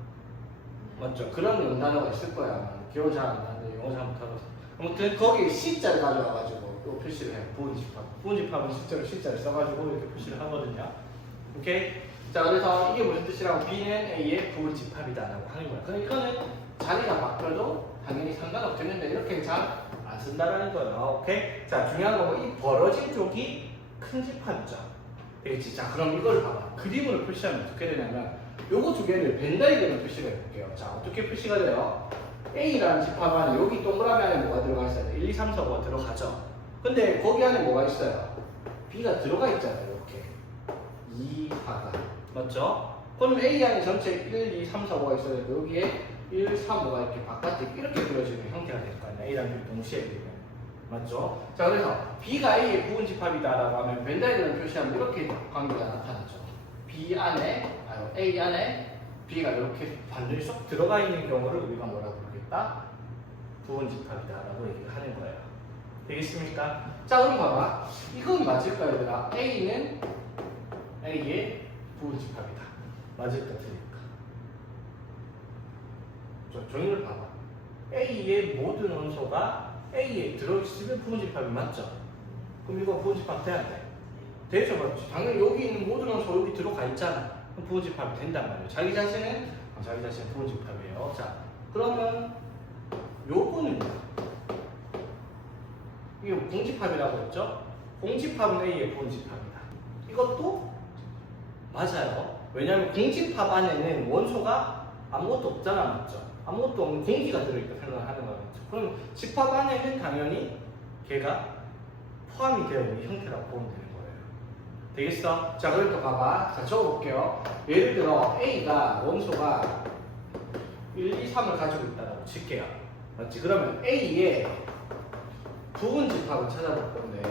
맞죠? 그런 단어가 있을 거야. 기호 잘 안 나는데 영어 잘 못하거든. 아무튼 거기 C자를 가져와가지고 또 표시를 해요. 부분 집합. 부분 집합은 실제로 C자를 써가지고 이렇게 표시를 하거든요. 오케이? 자, 그래서 이게 무슨 뜻이라고? B는 A의 부분 집합이다라고 하는 거야. 그러니까 이거는 자리가 바뀌어도 당연히 상관없겠는데 이렇게 잘 안 쓴다라는 거예요. 오케이? 자, 중요한 거고 이 벌어진 쪽이 큰 집합이죠. 되겠지? 자, 그럼 이걸 봐봐. 그림으로 표시하면 어떻게 되냐면 요거 두 개를 벤다이그로 표시를 해볼게요. 자, 어떻게 표시가 돼요? A라는 집합 안에 여기 동그라미 안에 뭐가 들어가 있어요? 1, 2, 3, 4가 들어가죠. 근데 거기 안에 뭐가 있어요? B가 들어가 있잖아요. 이렇게 2, 4가 맞죠? 그럼 A 안에 전체 1, 2, 3, 4, 5가 있어야 되고 여기에 1, 3, 5가 이렇게 바깥에 이렇게 그려지는 형태가 될 거 아니에요. A랑 B 동시에 그리면 맞죠? 자, 그래서 B가 A의 부분 집합이다라고 하면 벤다이그를 표시하면 이렇게 관계가 나타나죠. A 안에 B가 이렇게 반전이 쏙 들어가 있는 경우를 우리가 뭐라고 부르겠다? 부분 집합이다라고 얘기를 하는 거예요. 되겠습니까? 자, 그럼 봐봐. 이건 맞을까, 얘들아? A는 A의 부분집합이다. 맞을까, 틀릴까? 정의를 봐봐. A의 모든 원소가 A에 들어있으면 부분집합이 맞죠? 그럼 이거 부분집합 돼야 돼. 되죠, 맞죠? 당연히 여기 있는 모든 원소 여기 들어가 있잖아. 그럼 부분집합이 된단 말이에요. 자기 자신은 부분집합이에요. 자, 그러면 요거는요. 이게 공집합이라고 했죠? 공집합은 A의 부분집합이다. 이것도 맞아요. 왜냐하면 공집합 안에는 원소가 아무것도 없잖아, 맞죠? 아무것도 없는 공기가 들어있다 생각하는 거겠죠. 그럼 집합 안에는 당연히 걔가 포함이 되어 있는 형태라고 보면 되는 거예요. 되겠어? 자, 그럼 또 봐봐. 자, 적어볼게요. 예를 들어 A가 원소가 1, 2, 3을 가지고 있다고 칠게요. 맞지? 그러면 A의 부분집합을 찾아볼 건데,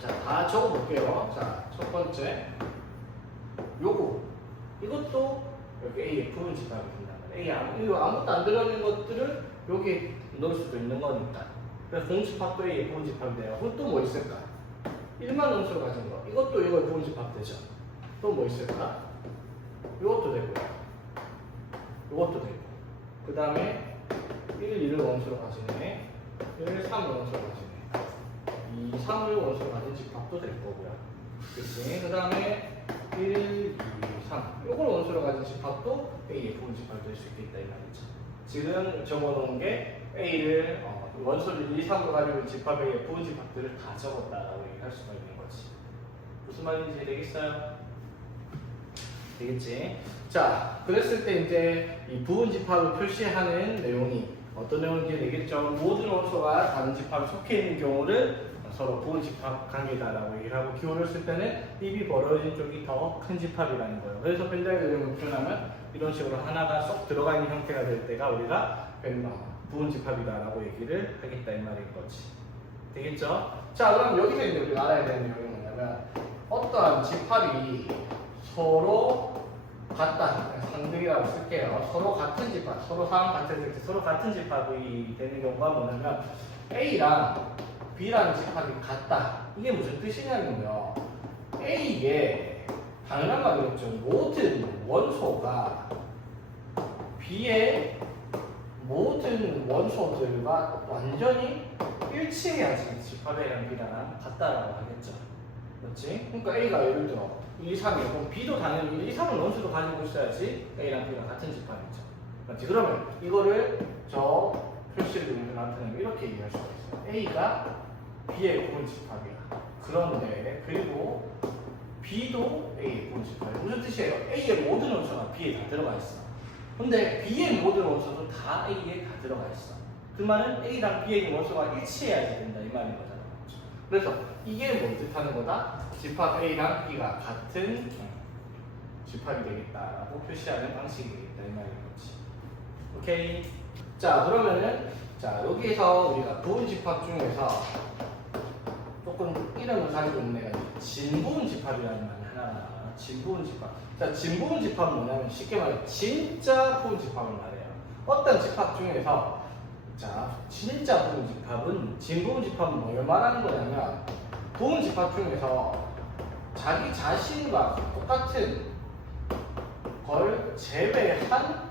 자, 다 적어볼게요. 자, 첫 번째 이것도 여기 A의 부분집합이 된단 말이에요. 이거 아무것도 안 들어있는 것들을 여기 넣을 수도 있는 거니까. 그래서 공집합도 A의 부분집합이 돼요. 그럼 또 뭐 있을까? 1만 원수를 가진 거. 이것도 이거의 부분집합 되죠. 또 뭐 있을까? 이것도 되고요. 이것도 되고. 그 다음에 1, 2를 원수로 가지네. 1, 3을 원수로 가지네. 2, 3을 원수로 가진 집합도 될 거고요. 그치? 그 다음에 1, 2, 3. 이걸 원수로 가진 집합도 A의 부분집합이 될 수 있겠다 이 말이죠. 지금 적어놓은 게 A를 원소를 1, 2, 3으로 가지고 있는 집합의 부분집합들을 다 적었다라고 얘기할 수가 있는 거지. 무슨 말인지 되겠어요? 되겠지? 자, 그랬을 때 이제 이 부분집합을 표시하는 내용이 어떤 내용인지 되겠죠? 모든 원소가 다른 집합에 속해 있는 경우를 서로 부분집합 관계다라고 얘기를 하고, 기호를 쓸 때는 입이 벌어진 쪽이 더 큰 집합이라는 거예요. 그래서 벤자의 내용을 표현하면 이런 식으로 하나가 쏙 들어가 있는 형태가 될 때가 우리가 부분집합이다라고 얘기를 하겠다 이 말인 거지. 되겠죠? 자, 그럼 여기서 이제 우리가 알아야 되는 내용이 뭐냐면, 어떠한 집합이 서로 같다, 상등이라고 쓸게요. 서로 같은 집합, 서로 상황 같은 때 서로 같은 집합이 되는 경우가 뭐냐면, A랑 B라는 집합이 같다. 이게 무슨 뜻이냐면요, A에 당연한 말이겠죠. 모든 원소가 B의 모든 원소들과 완전히 일치해야지 집합 A랑 B랑 같다라고 하겠죠. 그렇지? 그러니까 A가 예를 들어 1, 2, 3이에요. 그럼 B도 당연히 1, 2, 3을 원수로 가지고 있어야지 A랑 B랑 같은 집합이죠. 맞지? 그러면 이거를 저 표시를 나타내면 이렇게 얘기할 수가 있어요. A가 B의 부분집합이야. 그런데 그리고 B도 A의 부분집합이야. 무슨 뜻이에요? A의 모든 원소가 B에 다 들어가 있어. 근데 B의 모든 원소도 다 A에 다 들어가 있어. 그 말은 A랑 B의 있는 원소가 일치해야 된다 이 말인 거잖아. 그래서 이게 뭘 뜻하는 거다? 집합 A랑 B가 같은 집합이 되겠다라고 표시하는 방식이 되겠다 이 말인 거지. 오케이. 자, 그러면은 자, 여기에서 우리가 부분집합 중에서 조금 이름을 가지고 있는 애가 진부분집합이라는 말이 하나. 진부분집합. 자, 진부분집합은 뭐냐면 쉽게 말해 진짜 부분집합을 말해요. 어떤 집합 중에서 자, 진짜 부분집합은 진부분집합은 뭘 말하는 거냐면, 부분집합 중에서 자기 자신과 똑같은 걸 제외한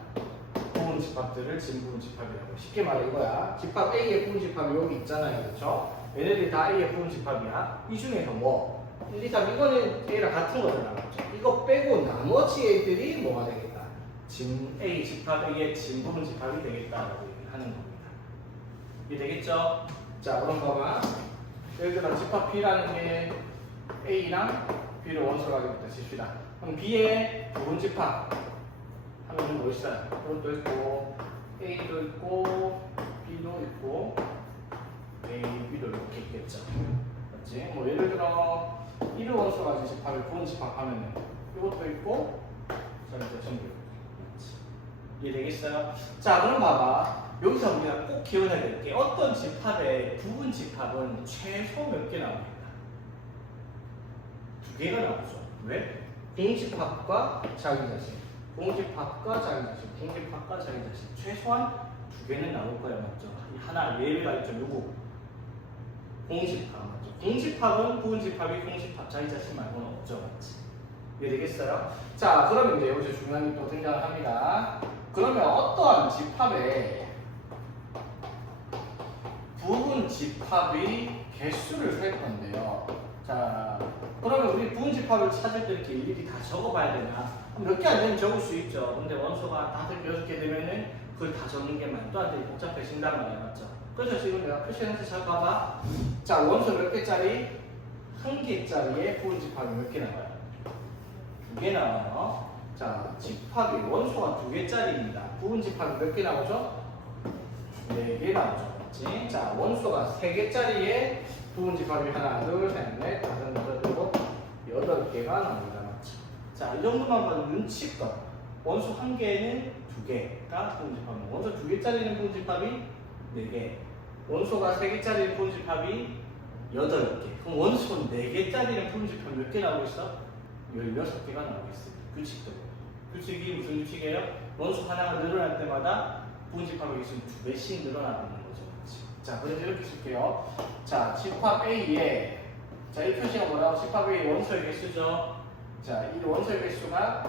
부분집합들을 진부분집합이라고. 쉽게 말해 이거야. 집합 A의 부분집합이 여기 있잖아요, 그렇죠? 얘네들이 다 A의 부분집합이야. 이 중에서 뭐 1, 2, 3 이거는 A랑 같은 거잖아, 그렇죠? 이거 빼고 나머지 애들이 뭐가 되겠다? A 집합 A의 진부분집합이 되겠다라고 얘기를 하는 겁니다. 이해되겠죠? 자, 그럼 봐봐. 예를 들어 집합 B라는 게 A랑 B를 원소로 하게 됐다 칩시다. 그럼 B의 부분집합 하면 뭐 있어요? 그것도 있고 A도 있고 B도 있고 A, B도 이렇게 있겠죠. 맞지? 뭐 예를 들어 1을 원소로 가진 집합을 부분집합 하면은 이것도 있고 저기도 전부 있고. 맞지? 이해되겠어요? 자, 그럼 봐봐. 여기서 우리가 꼭 기억해야 될 게, 어떤 집합의 부분 집합은 최소 몇 개 나옵니다. 2개가 나오죠. 왜? 공집합과 자기 자신, 공집합과 자기 자신, 공집합과 자기 자신. 최소한 2개는 나올 거야, 맞죠? 하나 예외가 있죠. 요거 공집합 맞죠? 공집합은 부분집합이 공집합 자기 자신 말고는 없죠, 맞지? 이해되겠어요? 자, 그러면 이제 여기서 중요한 게 또 등장을 합니다. 그러면 어떠한 집합에 부분집합이 개수를 셀 건데요. 자, 그러면 우리 부분집합을 찾을 때 이렇게 일일이 다 적어봐야 되나? 몇 개 안 되면 적을 수 있죠. 근데 원소가 5개, 6개 되면은 그걸 다 적는 게 말도 안 되게 복잡해진단 말이야, 맞죠? 그래서 지금 내가 표시해서 잘 봐봐. 자, 원소 몇 개짜리? 1개짜리에 부분집합이 몇 개 나와요? 2개 나와요. 자, 집합이 원소가 2개짜리입니다. 부분집합이 몇 개 나오죠? 4개 나오죠. 맞지? 자, 원소가 3개짜리에 부분집합이 하나, 둘, 셋, 넷, 다섯, 여섯, 일곱, 8개가 나옵니다. 맞죠? 자, 이 정도만 봐도 눈치껏 원소 1개에는 2개가 부분집합이고 원소 2개짜리는 부분집합이 4개, 원소가 3개짜리는 부분집합이 8개. 그럼 원소 4개짜리는 부분집합이 몇 개 나오고 있어? 16개가 나오고 있습니다. 규칙적으로. 규칙이 무슨 규칙이에요? 원소 하나가 늘어날 때마다 부분집합의 개수는 2배씩 늘어나는 거죠. 그렇지? 자, 그래서 이렇게 쓸게요. 자, 집합 A에 자, 이 표시가 뭐라고? 집합 A 원소의 개수죠. 자, 이 원소의 개수가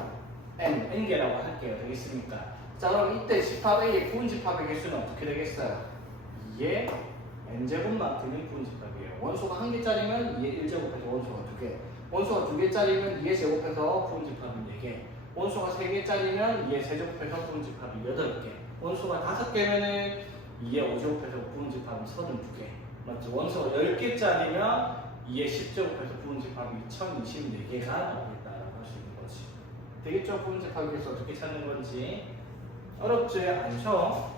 n개라고 할게요. 되겠습니까? 자, 그럼 이때 집합 A의 부분집합의 개수는 어떻게 되겠어요? 2의 n제곱만큼의 부분집합이에요. 원소가 1개짜리면 2의 1제곱해서 원소가 2개. 원소가 2개짜리면 2의 제곱해서 부분집합이 4개. 원소가 3개짜리면 2의 세제곱해서 부분집합이 8개. 원소가 5개면은 2의 5제곱해서 부분집합이 32개. 맞죠? 원소가 10개짜리면 2의 10제곱해서 부분집합이 1024개가 나오겠다라고 할 수 있는 거지. 되겠죠? 부분집합에 대해서 어떻게 찾는 건지. 어렵지 않죠?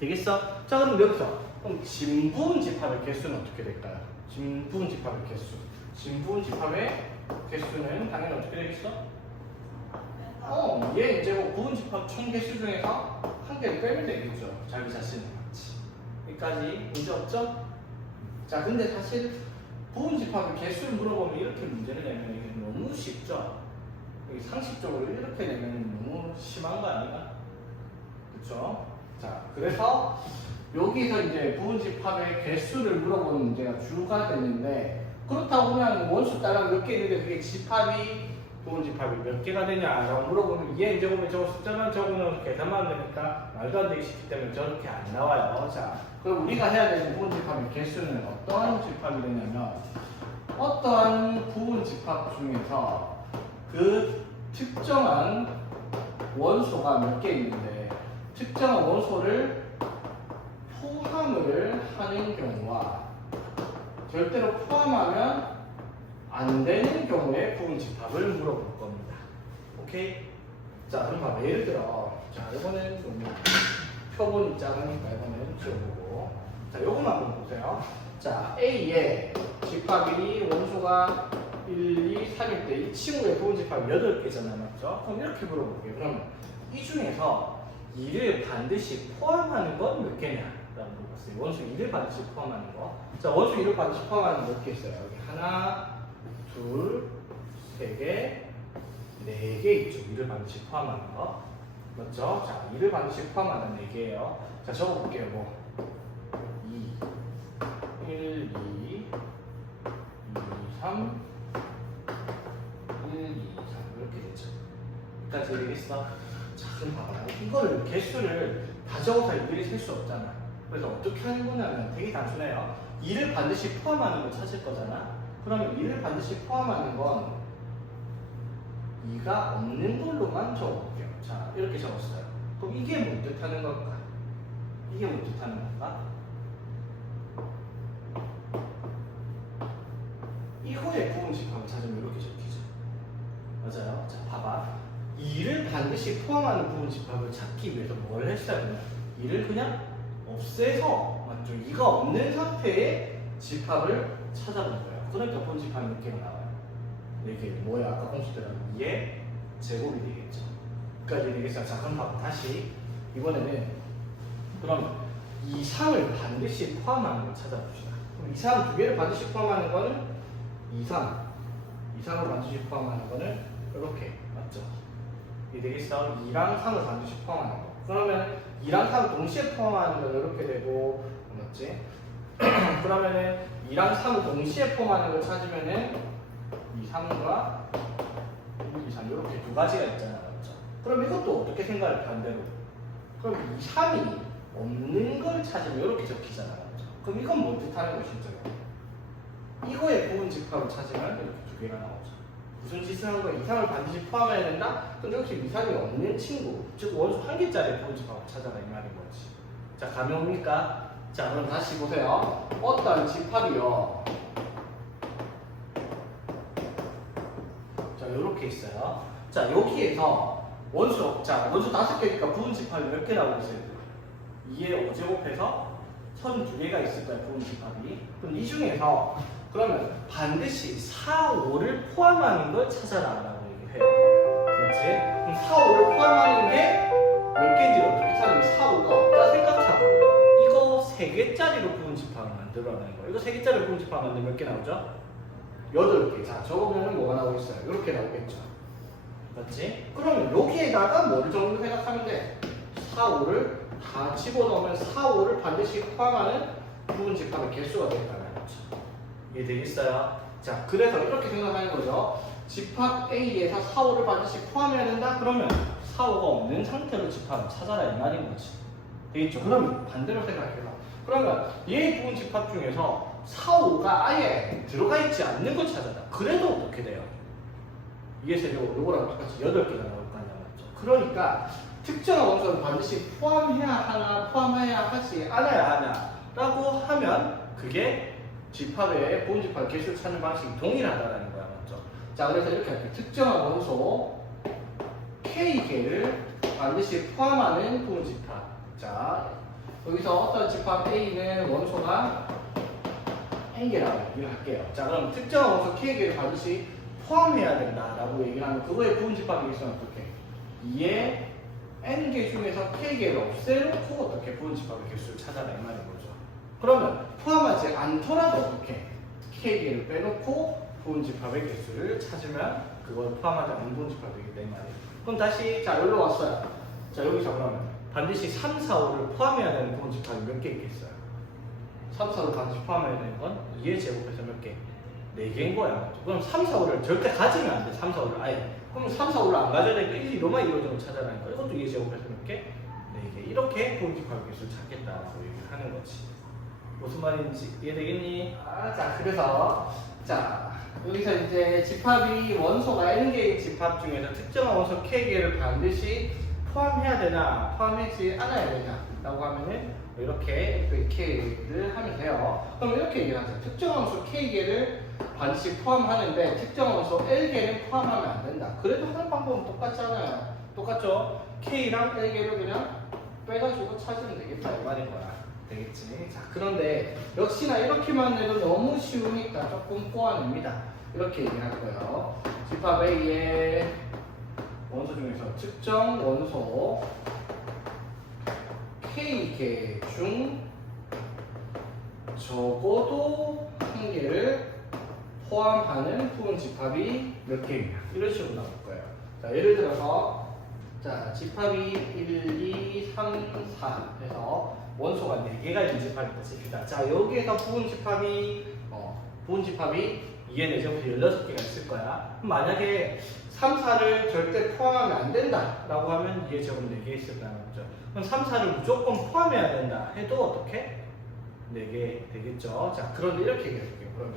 되겠어? 자, 그럼 여기서 그럼 진부분집합의 개수는 어떻게 될까요? 진부분집합의 개수. 진부분집합의 개수는 당연히 어떻게 되겠어? 얘 이제 뭐 부분집합 총 개수 중에서 한 개를 빼면 되겠죠. 자기 자신을 같이. 여기까지 문제 없죠? 자, 근데 사실 부분집합의 개수를 물어보면 이렇게 문제를 내면 이게 너무 쉽죠? 상식적으로 이렇게 내면 너무 심한 거 아닌가? 그쵸? 자, 그래서 여기서 이제 부분집합의 개수를 물어보는 문제가 주가 됐는데, 그렇다고 그냥 원수 따라 몇 개 있는데 그게 집합이 부분집합이 몇 개가 되냐라고 물어보면 얘 이제 보면 저거 숫자만 적으면 계산만 되니까 말도 안 되기 쉽기 때문에 저렇게 안 나와요. 자, 그럼 우리가 해야 되는 부분집합의 개수는 어떠한 집합이 되냐면, 어떠한 부분집합 중에서 그 특정한 원소가 몇 개 있는데 특정한 원소를 포함을 하는 경우와 절대로 포함하면 안 되는 경우에 부분집합을 물어볼 겁니다. 오케이? 자, 그럼 봐봐. 예를 들어, 자, 이거는 표본이 작으니까 이거는 지워보고, 자, 요것만 한번 보세요. 자, A의 집합이 원소가 1, 2, 3일 때 이 친구의 부분집합이 8개잖아요. 맞죠? 그럼 이렇게 물어볼게요. 그러면 이 중에서 2를 반드시 포함하는 건 몇 개냐? 라고 물어봤어요. 원소 2를 반드시 포함하는 거. 자, 원소 2를 반드시 포함하는 몇 개 있어요? 여기 하나, 둘, 세 개, 4개 있죠. 2를 반드시 포함하는 거. 맞죠? 자, 2를 반드시 포함하는 4개예요. 자, 적어볼게요. 뭐 2, 1, 2, 2, 3, 1, 2, 3 이렇게 되죠. 여기까지 되겠어? 자, 그럼 봐봐. 이거를 개수를 다 적어서 일일이 셀 수 없잖아. 그래서 어떻게 하는 거냐면 되게 단순해요. 2를 반드시 포함하는 걸 찾을 거잖아. 그러면 2를 반드시 포함하는 건 2가 없는 걸로만 적어볼게요. 자, 이렇게 적었어요. 그럼 이게 뭔 뜻하는 걸까? 이게 뭔 뜻하는 걸까? 이거의 부분집합을 찾으면 이렇게 적히죠. 맞아요? 자, 봐봐. 2를 반드시 포함하는 부분집합을 찾기 위해서 뭘 했어요? 2를 그냥 없애서, 맞죠? 2가 없는 상태의 집합을 찾아본 거예요. 그러니까 부분집합이 몇 개가 나와요? 4개. 뭐야? 아까 공식대로 2의 제곱이 되겠죠. 여기까지 되겠어요. 자, 그럼 봐봐. 다시. 이번에는 그럼 2, 3을 반드시 포함하는 걸 찾아봅시다. 그럼 2, 3 두 개를 반드시 포함하는 거는 2, 3. 2, 3을 반드시 포함하는 거는 이렇게. 맞죠? 이게 되겠어? 2랑 3을 반드시 포함하는 거. 그러면 2랑 3을 동시에 포함하는 건 이렇게 되고, 맞지? 그러면은 2랑 3을 동시에 포함하는 걸 찾으면은 2, 3과 1, 2, 3 이렇게 두 가지가 있잖아요. 맞죠? 그럼 이것도 어떻게 생각할 반대로? 그럼 2, 3이 없는 걸 찾으면 이렇게 적히잖아요. 맞죠? 그럼 이건 뭔 뜻하는 것이죠? 이거의 부분 집합을 찾으면 이렇게 두 개가 나오죠. 무슨 짓을 한 거야? 2, 3을 반드시 포함해야 된다? 그럼 이렇게 2, 3이 없는 친구, 즉 원소 한 개짜리 부분 집합을 찾아라 이 말인 거지. 자, 감이 옵니까? 자, 그럼 다시 보세요. 어떤 집합이요. 자, 요렇게 있어요. 자, 여기에서 원소 5개니까 부분 집합이 몇 개 나오고 있어요? 2의 5제곱해서 32개가 있을 거야, 부분 집합이. 그럼 이 중에서 그러면 반드시 4, 5를 포함하는 걸 찾아라 라고 얘기해요. 그렇지? 그럼 4, 5를 포함하는 게 몇 개인지 어떻게 찾으면 4, 5가 없다 생각하고 이거 3개짜리로 부분 집합을 만들어라는 거예요. 이거 3개짜리로 부분 집합 만들면 몇 개 나오죠? 8개. 자, 적으면 뭐가 나오고 있어요? 이렇게 나오겠죠. 맞지? 그러면 여기에다가 뭐를 정도 생각하면 돼? 4, 5를 다 집어넣으면 4, 5를 반드시 포함하는 부분 집합의 개수가 되겠다는 거죠. 이해되겠어요? 자, 그래서 이렇게 생각하는 거죠. 집합 A에서 4, 5를 반드시 포함해야 된다? 그러면 4, 5가 없는 상태로 집합을 찾아라 이 말인 거지. 되겠죠? 그러면 반대로 생각해봐. 그러면 얘의 부분 집합 중에서 4, 5가 아예 들어가 있지 않는 걸 찾아라. 그래도 어떻게 돼요? 이게 세제곱 요거랑 똑같이 8개가 나올 거 아니야, 맞죠? 그러니까 특정한 원소를 반드시 포함해야 하나, 포함해야 하지 않아야 하냐 라고 하면 그게 집합의 부분 집합 개수를 찾는 방식이 동일하다는 거야, 맞죠? 자, 그래서 이렇게 할게요. 특정한 원소 K개를 반드시 포함하는 부분 집합. 자, 여기서 어떤 집합 A는 원소가 N개라고 얘기를 할게요. 자, 그럼 특정한 원소 K개를 반드시 포함해야 된다라고 얘기를 하면 그거의 부분 집합의 개수는 어떻게? 2의 N개 중에서 K개를 없애놓고 어떻게 부분 집합의 개수를 찾아라 이 말인 거죠. 그러면 포함하지 않더라도 어떻게? K개를 빼놓고 부분 집합의 개수를 찾으면 그걸 포함하지 않는 부분 집합이 되기 때문에 그럼 다시 자 여기로 왔어요. 자 여기서 그러면 반드시 3, 4, 5를 포함해야 되는 부분 집합이 몇 개 있겠어요? 3, 4, 5를 반드시 포함해야 되는 건 2의 제곱해서 몇 개? 4개인 거야. 그럼 3, 4, 5를 절대 가지면 안 돼. 3, 4, 5를 아예. 그럼 3, 4, 5를 안 가져야 되니까 1, 2로만 이루어지는 걸 찾아라니까. 이것도 2의 제곱해서 몇 개? 4개. 이렇게 부분 집합의 개수를 찾겠다라고 얘기를 하는 거지. 무슨 말인지 이해되겠니? 자, 그래서 자 여기서 이제 집합이 원소가 N개의 집합 중에서 특정한 원소 K개를 반드시 포함해야 되나 포함하지 않아야 되냐 라고 하면은 이렇게 K를 하면 돼요. 그럼 이렇게 얘기를 하죠. 특정한 원소 K개를 반드시 포함하는데 특정한 원소 L개는 포함하면 안 된다. 그래도 하는 방법은 똑같잖아요. 똑같죠? K랑 L개를 그냥 빼가지고 찾으면 되겠다 이 말인 거야. 되겠지? 자, 그런데 역시나 이렇게만 해도 너무 쉬우니까 조금 꼬아냅니다. 이렇게 얘기할 거예요. 집합 A의 원소 중에서 특정 원소 K개 중 적어도 한 개를 포함하는 부분 집합이 몇 개냐 이런 식으로 나올 거예요. 자, 예를 들어서 자 집합이 1, 2, 3, 4 해서 원소가 4개가 있는 집합이다 칩시다. 자 여기에서 부분 집합이 2의 4제곱에서 16개가 있을 거야. 그럼 만약에 3, 4를 절대 포함하면 안 된다 라고 하면 2의 제곱 4개 있을 거야, 맞죠? 그럼 3, 4를 무조건 포함해야 된다 해도 어떻게? 4개 되겠죠. 자 그런데 이렇게 얘기해줄게요. 그러면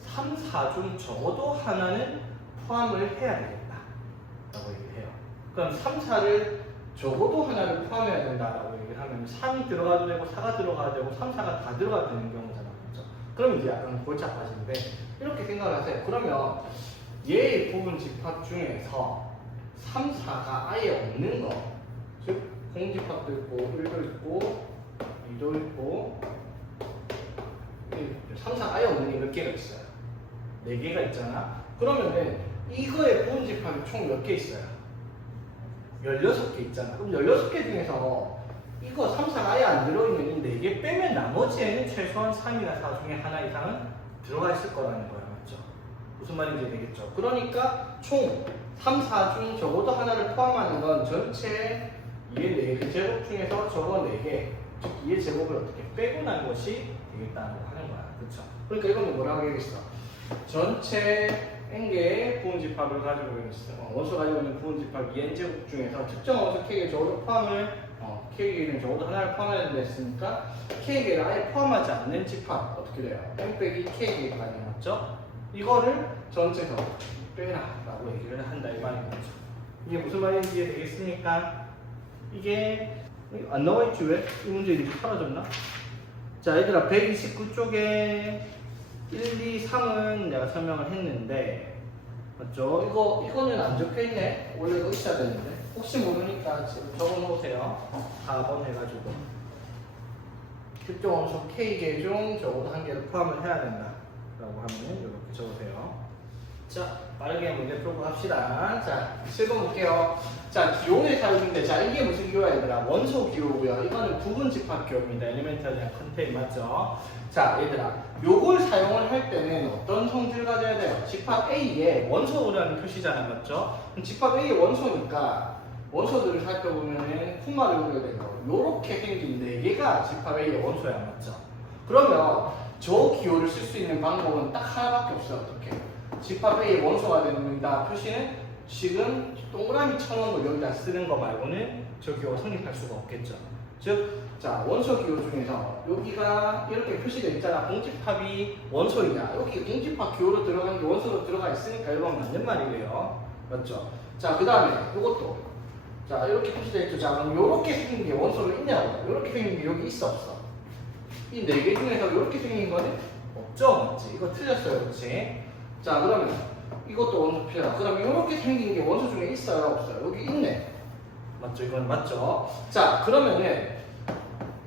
3, 4 중 적어도 하나는 포함을 해야 되겠다 라고 얘기해요. 그럼 3, 4를 적어도 하나를 포함해야 된다라고 얘기를 하면 3이 들어가도 되고 4가 들어가도 되고 3, 4가 다 들어가도 되는 경우잖아. 그렇죠? 그럼 이제 약간 골치 아파지는데 이렇게 생각을 하세요. 그러면 얘의 부분 집합 중에서 3, 4가 아예 없는 거, 즉 공집합도 있고 1도 있고 2도 있고 3, 4가 아예 없는 게 몇 개가 있어요? 4개가 있잖아. 그러면은 이거의 부분 집합이 총 몇 개 있어요? 16개 있잖아. 그럼 16개 중에서 이거 3, 4가 아예 안 들어있는 4개 빼면 나머지에는 최소한 3이나 4 중에 하나 이상은 들어가 있을 거라는 거야. 맞죠? 무슨 말인지 되겠죠? 그러니까 총 3, 4 중 적어도 하나를 포함하는 건 전체 2의 4개 제곱 중에서 저거 4개, 즉 2의 제곱을 어떻게 빼고 난 것이 되겠다는 거 하는 거야. 그쵸? 그러니까 이건 뭐라고 얘기했어? 전체 n개의 부분집합을 가지고 있는 원소 가지고 있는 부분집합 2n제곱 중에서 특정 원소 k개 적어도 포함을 k개는 적어도 하나를 포함해야 된다 했으니까 k개를 아예 포함하지 않는 집합 어떻게 돼요? n 빼기 k개가 맞죠? 이거를 전체에서 빼라 라고 얘기를 한다 이 말인 거죠. 이게 무슨 말인지 이해되겠습니까? 이게 안 나와있지 왜? 이 문제 이렇게 사라졌나? 자 얘들아 129쪽에 1, 2, 3은 내가 설명을 했는데 맞죠? 이거는 안 적혀있네. 원래 이거 있어야 되는데 혹시 모르니까 지금 적어놓으세요. 4번 해가지고 특정 원소 K개 중 적어도 한 개를 포함을 해야 된다 라고 하면 이렇게 적으세요. 자 빠르게 문제 풀고 합시다. 자 7번 볼게요. 자 기호의 사용인데 자 이게 무슨 기호야 얘들아? 원소 기호고요. 이거는 부분집합 기호입니다. 엘리멘탈리한 컨테인 맞죠? 자 얘들아 요걸 사용을 할 때는 어떤 성질을 가져야 돼요? 집합 A의 원소라는 표시잖아 맞죠? 그럼 집합 A의 원소니까 원소들을 살펴보면은 콤마를 그려야 돼요. 요렇게 생긴 4개가 집합 A의 원소야 맞죠? 그러면 저 기호를 쓸 수 있는 방법은 딱 하나밖에 없어요. 어떻게? 집합 A의 원소가 됩니다. 표시는 지금 동그라미 쳐놓은 걸 여기다 쓰는 거 말고는 저 기호가 성립할 수가 없겠죠. 즉, 자 원소 기호 중에서 여기가 이렇게 표시되어 있잖아. 공집합이 원소이냐. 여기 공집합 기호로 들어간 게 원소로 들어가 있으니까 이건 맞는 말이에요. 맞죠? 자, 그 다음에 이것도 자 이렇게 표시되어 있죠. 자 그럼 이렇게 생긴 게 원소로 있냐고. 이렇게 생긴 게 여기 있어 없어? 이 4개 중에서 이렇게 생긴 거는 없죠. 맞지? 이거 틀렸어요. 그렇지? 자 그러면 이것도 원소 표시다. 그 다음에 이렇게 생긴 게 원소 중에 있어요 없어요? 여기 있네. 맞죠? 이건 맞죠? 자 그러면은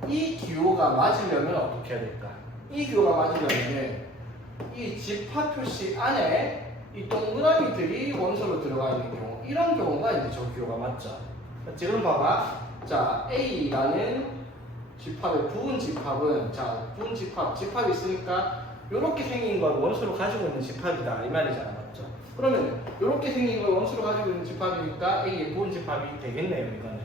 이 기호가 맞으려면 어떻게 해야 될까? 이 기호가 맞으려면 이 집합 표시 안에 이 동그라미들이 원소로 들어가 있는 경우 이런 경우가 이제 저 기호가 맞죠? 맞지? 그럼 봐봐. 자 A라는 집합의 부분 집합은 자 부분 집합이 있으니까 이렇게 생긴 걸 원소로 가지고 있는 집합이다 이 말이잖아 맞죠? 그러면 이렇게 생긴 걸 원소로 가지고 있는 집합이니까 A의 부분 집합이 되겠네요 이거는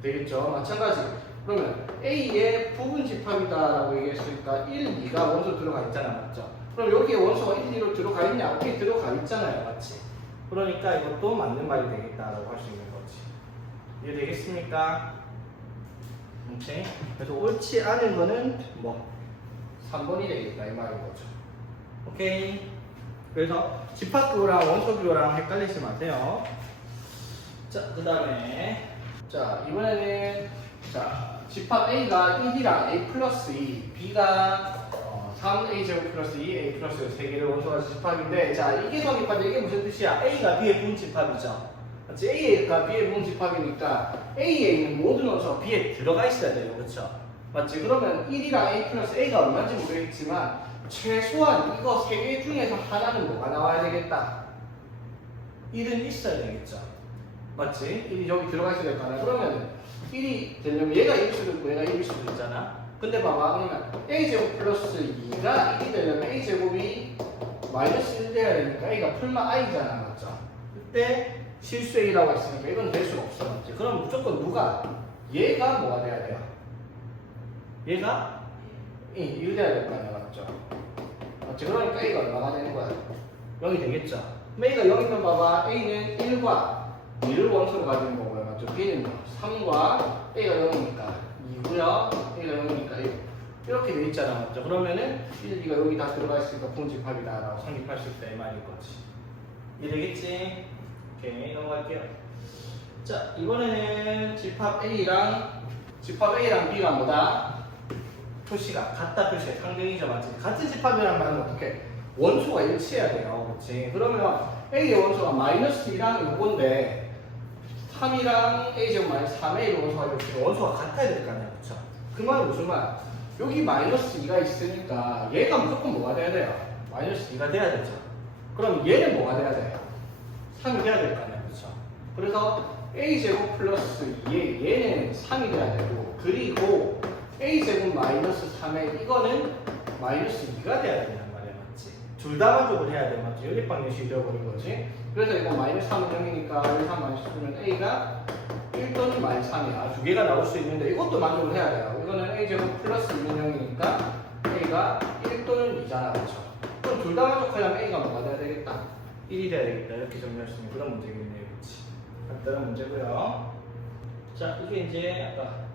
되겠죠? 마찬가지 그러면 A의 부분 집합이다라고 얘기했으니까 1, 2가 원소 들어가 있잖아 맞죠? 그럼 여기에 원소가 1, 2로 들어가 있냐? 여기 들어가 있잖아요 맞지? 그러니까 이것도 맞는 말이 되겠다라고 할 수 있는 거지 이해되겠습니까? 오케이? 그래서 옳지 않은 거는 뭐 3번이 되겠다 이 말인 거죠. 오케이? 그래서 집합기호랑 원소기호랑 헷갈리지 마세요. 자, 그 다음에 자 이번에는 자 집합 A가 1이랑 A 플러스 2, B가 3A 제곱 플러스 2, A 플러스 3개를 원소가 집합인데 자 이게 성립한데 이게 무슨 뜻이야? A가 B의 부분집합이죠. 맞지? A가 B의 부분집합이니까 A에 있는 모든 원소가 B에 들어가 있어야 돼요. 그렇죠? 맞지? 그러면 1이랑 A 플러스 A가 얼마인지 모르겠지만 최소한 이거 3개 중에서 하나는 뭐가 나와야 되겠다? 1은 있어야 되겠죠? 맞지? 1이 여기 들어가 있어야 될 거 아니야? 그러면 1이 되려면 얘가 1일 수도 있고 얘가 1일 수도 있잖아? 근데 봐봐 그러면 A제곱 플러스 2가 1이 되려면 A제곱이 마이너스 1 돼야 되니까 A가 풀마 I잖아 맞죠? 그때 실수 A라고 했으니까 이건 될 수가 없어 맞지? 그럼 무조건 누가? 얘가 뭐가 돼야 돼요? 얘가 1 돼야 될 거 아니야 맞죠? 맞지? 그러니까 A가 얼마가 되는 거야? 0이 되겠죠? 그럼 A가 0이면 봐봐 A는 1과 2를 원소로 가지는 거고요 맞죠? B는 3과 A가 0이니까 2고요 A가 0이니까 1 이렇게 돼 있잖아 맞죠? 그러면은 1, 2가 여기 다 들어가 있으니까 부분집합이다 라고 성립할 수 있다 이 말인 거지 이해되겠지? 오케이 넘어갈게요. 자 이번에는 집합 A랑 B가 뭐다? 표시가 같다 표시해 상대이죠 맞지? 같은 집합이란 말은 어떻게? 원소가 일치해야 돼요 그렇지? 그러면 A의 원소가 마이너스 2랑 요건데 3이랑 A제곱 마이너스 3A의 원소가 이렇게 원소가 같아야 될 거 아니야 그쵸? 그 말은 무슨 말? 여기 마이너스 2가 있으니까 얘가 무조건 뭐가 돼야 돼요? 마이너스 2가 돼야 되죠. 그럼 얘는 뭐가 돼야 돼요? 3이 돼야 될 거 아니야 그쵸? 그래서 A제곱 플러스 2에 얘는 3이 돼야 되고 그리고 A제곱 마이너스 3에 이거는 마이너스 2가 돼야 된단 말이야 맞지? 둘 다 만족을 해야 돼 맞지? 연립방정식이 되어버린 거지? 그래서 이거 마이너스 3은 0이니까 1, 3 마이너스 2면 A가 1 또는 마이너스 3이야 두 개가 나올 수 있는데 이것도 만족을 해야 돼요 이거는 A제곱 플러스 2는 0이니까 A가 A가 1 또는 2잖아, 그렇죠? 그럼 둘 다 만족하려면 A가 뭐가 돼야 되겠다? 1이 돼야 되겠다. 이렇게 정리할 수 있는 그런 문제겠네요, 그렇지? 간단한 문제고요. 자, 이게 이제 아까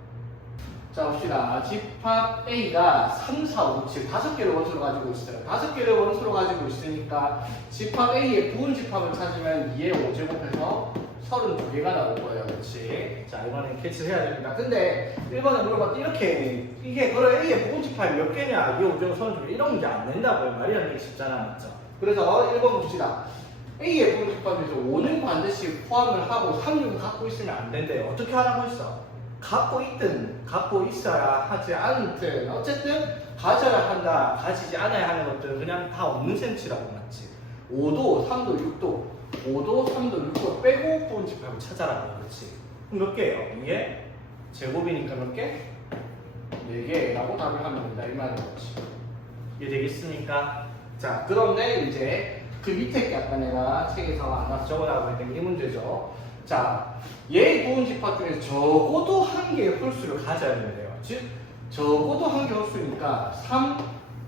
자 봅시다. 집합 A가 3, 4, 5, 7 5개를 원소로 가지고 있어요. 5개를 원소로 가지고 있으니까 집합 A의 부분 집합을 찾으면 2의 5제곱해서 32개가 나올 거예요. 그렇지? 자, 이번엔 캐치를 해야 됩니다. 근데 1번에 물어봤더니 이렇게 이게 그럼 A의 부분 집합이 몇 개냐? 2의 5제곱 32개 이런 문제 안 낸다고요. 말이 안 되기 쉽잖아. 맞죠? 그래서 1번 봅시다. A의 부분 집합에서 5는 반드시 포함을 하고 3, 6은 갖고 있으면 안 된대요. 어떻게 하라고 했어? 갖고 있든 갖고 있어야 하지 않든 어쨌든 가져야 한다 가지지 않아야 하는 것들은 그냥 다 없는 셈치라고 맞지. 5도 3도 6도 5도 3도 6도 빼고 부분 집합을 찾아라. 그렇지. 그럼 몇 개예요? 이게 제곱이니까 몇 개? 4개라고 답을 하면 된다 이 말인 거지. 이해되겠습니까? 자 그런데 이제 그 밑에 게 아까 내가 책에서 안 적어라고 했던 이 문제죠. 자, 얘 부분 집합 중에서 적어도 한 개의 홀수를 가져야 돼요. 즉, 적어도 한 개의 홀수니까 3,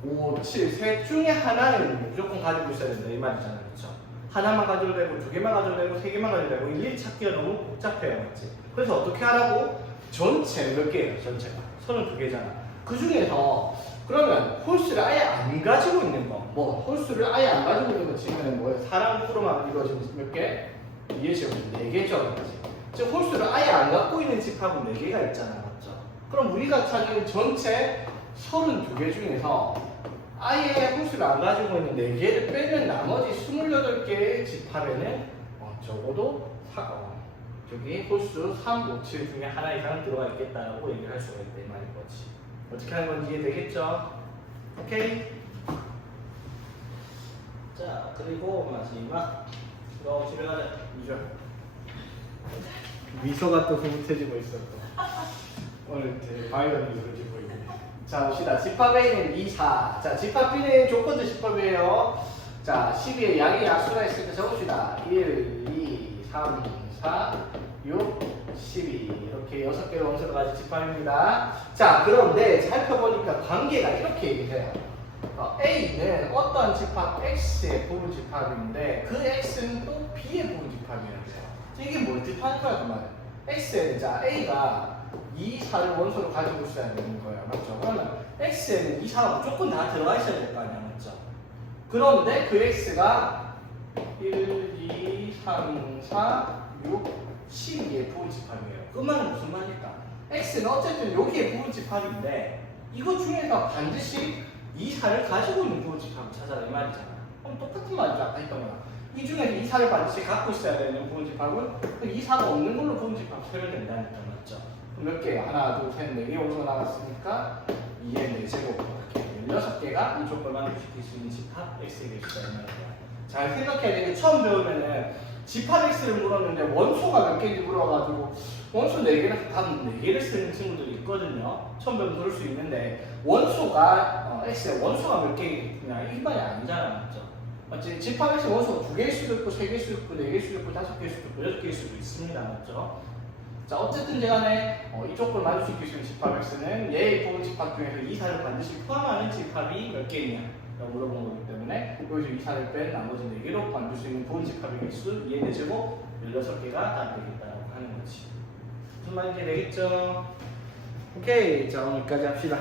5, 7, 셋 중에 하나는 무조건 가지고 있어야 된다. 이 말이잖아요. 그렇죠? 하나만 가져도 되고, 2개만 가져도 되고, 3개만 가져도 되고, 일일이 찾기가 너무 복잡해요. 맞지? 그래서 어떻게 하라고? 전체 몇 개예요? 전체가. 32개잖아. 그 중에서 그러면 홀수를 아예 안 가지고 있는 거. 뭐, 홀수를 아예 안 가지고 있는 거 치면 뭐예요? 사람으로만 이루어진 몇 개? 2의 제곱 4개죠. 즉 홀수를 아예 안 갖고 있는 집합은 4개가 있잖아. 맞죠? 그럼 우리가 찾는 전체 32개 중에서 아예 홀수를 안 가지고 있는 4개를 빼면 나머지 28개의 집합에는 적어도 저기 홀수 3, 5, 7 중에 하나 이상은 들어가 있겠다라고 얘기를 할 수가 있다 이 말인 거지. 어떻게 하는 건지 이해되겠죠? 오케이? 자 그리고 마지막 집에 가자. 2절. 미소가 또 흐뭇해지고 있어 또. 오늘 되게 바이올린 미소를 짓고 있네. 자 봅시다. 집합 A는 2, 4. 자 집합 B는 조건들 집합이에요. 자 12에 양의 약수가 있을 때 적읍시다. 1, 2, 3, 4, 6, 12 이렇게 6개의 원소로 가진 집합입니다. 자 그런데 살펴보니까 관계가 이렇게 얘기해요. A는 어떤 집합 X의 부분 집합인데 그 X는 또 B의 부분 집합이라고 해요. 이게 뭘 뜻하는 거야 그 말은? X에는 자 A가 2, 4를 원소로 가지고 있어야 되는 거예요. 맞죠? 그러면 X에는 2, 4가 무조건 다 들어가 있어야 될 거 아니야. 맞죠? 그런데 그 X가 1, 2, 3, 4, 6, 12의 부분 집합이에요. 그 말은 무슨 말일까? X는 어쨌든 여기에 부분 집합인데 이거 중에서 반드시 2, 4를 가지고 있는 부분 집합을 찾아라 이 말이잖아. 그럼 똑같은 말이죠. 아까 했던 거랑. 이 중에서 2, 4를 반드시 갖고 있어야 되는 부분 집합은 2, 4가 없는 걸로 부분 집합 세면 된다니까. 맞죠? 그럼 몇 개? 하나, 둘, 셋, 4개 원소가 나갔으니까 2의 4제곱 이렇게 16개가 이 조건을 만족시킬 수 있는 집합 X에 계시다 이 말이야. 잘 생각해야 되는데 처음 배우면은 집합 X를 물었는데 원소가 몇 개인지 물어가지고 원소 4개를 답 4개를 쓰는 친구들이 있거든요. 처음 배우면 그럴 수 있는데 원소가 X의 원소가 몇 개냐 일반이 아니잖아. 맞죠? 맞지? 집합 X의 원소가 2개일 수도 있고 3개일 수도 있고 4개일 수도 있고 5개일 수도 있고 6개일 수도 있습니다. 맞죠? 자 어쨌든 간에 이 조건을 만족시킬 수 있는 집합 X는 얘의 부분 집합 중에서 2, 4를 반드시 포함하는 집합이 몇 개이냐 라고 물어본 거기 때문에 여기서 2, 4를 뺀 나머지 4개로 만들 수 있는 부분 집합의 개수 2의 4제곱 16개가 다 되겠다라고 하는 거지. 무슨 말인지 되겠죠? 오케이 자 오늘 여기까지 합시다.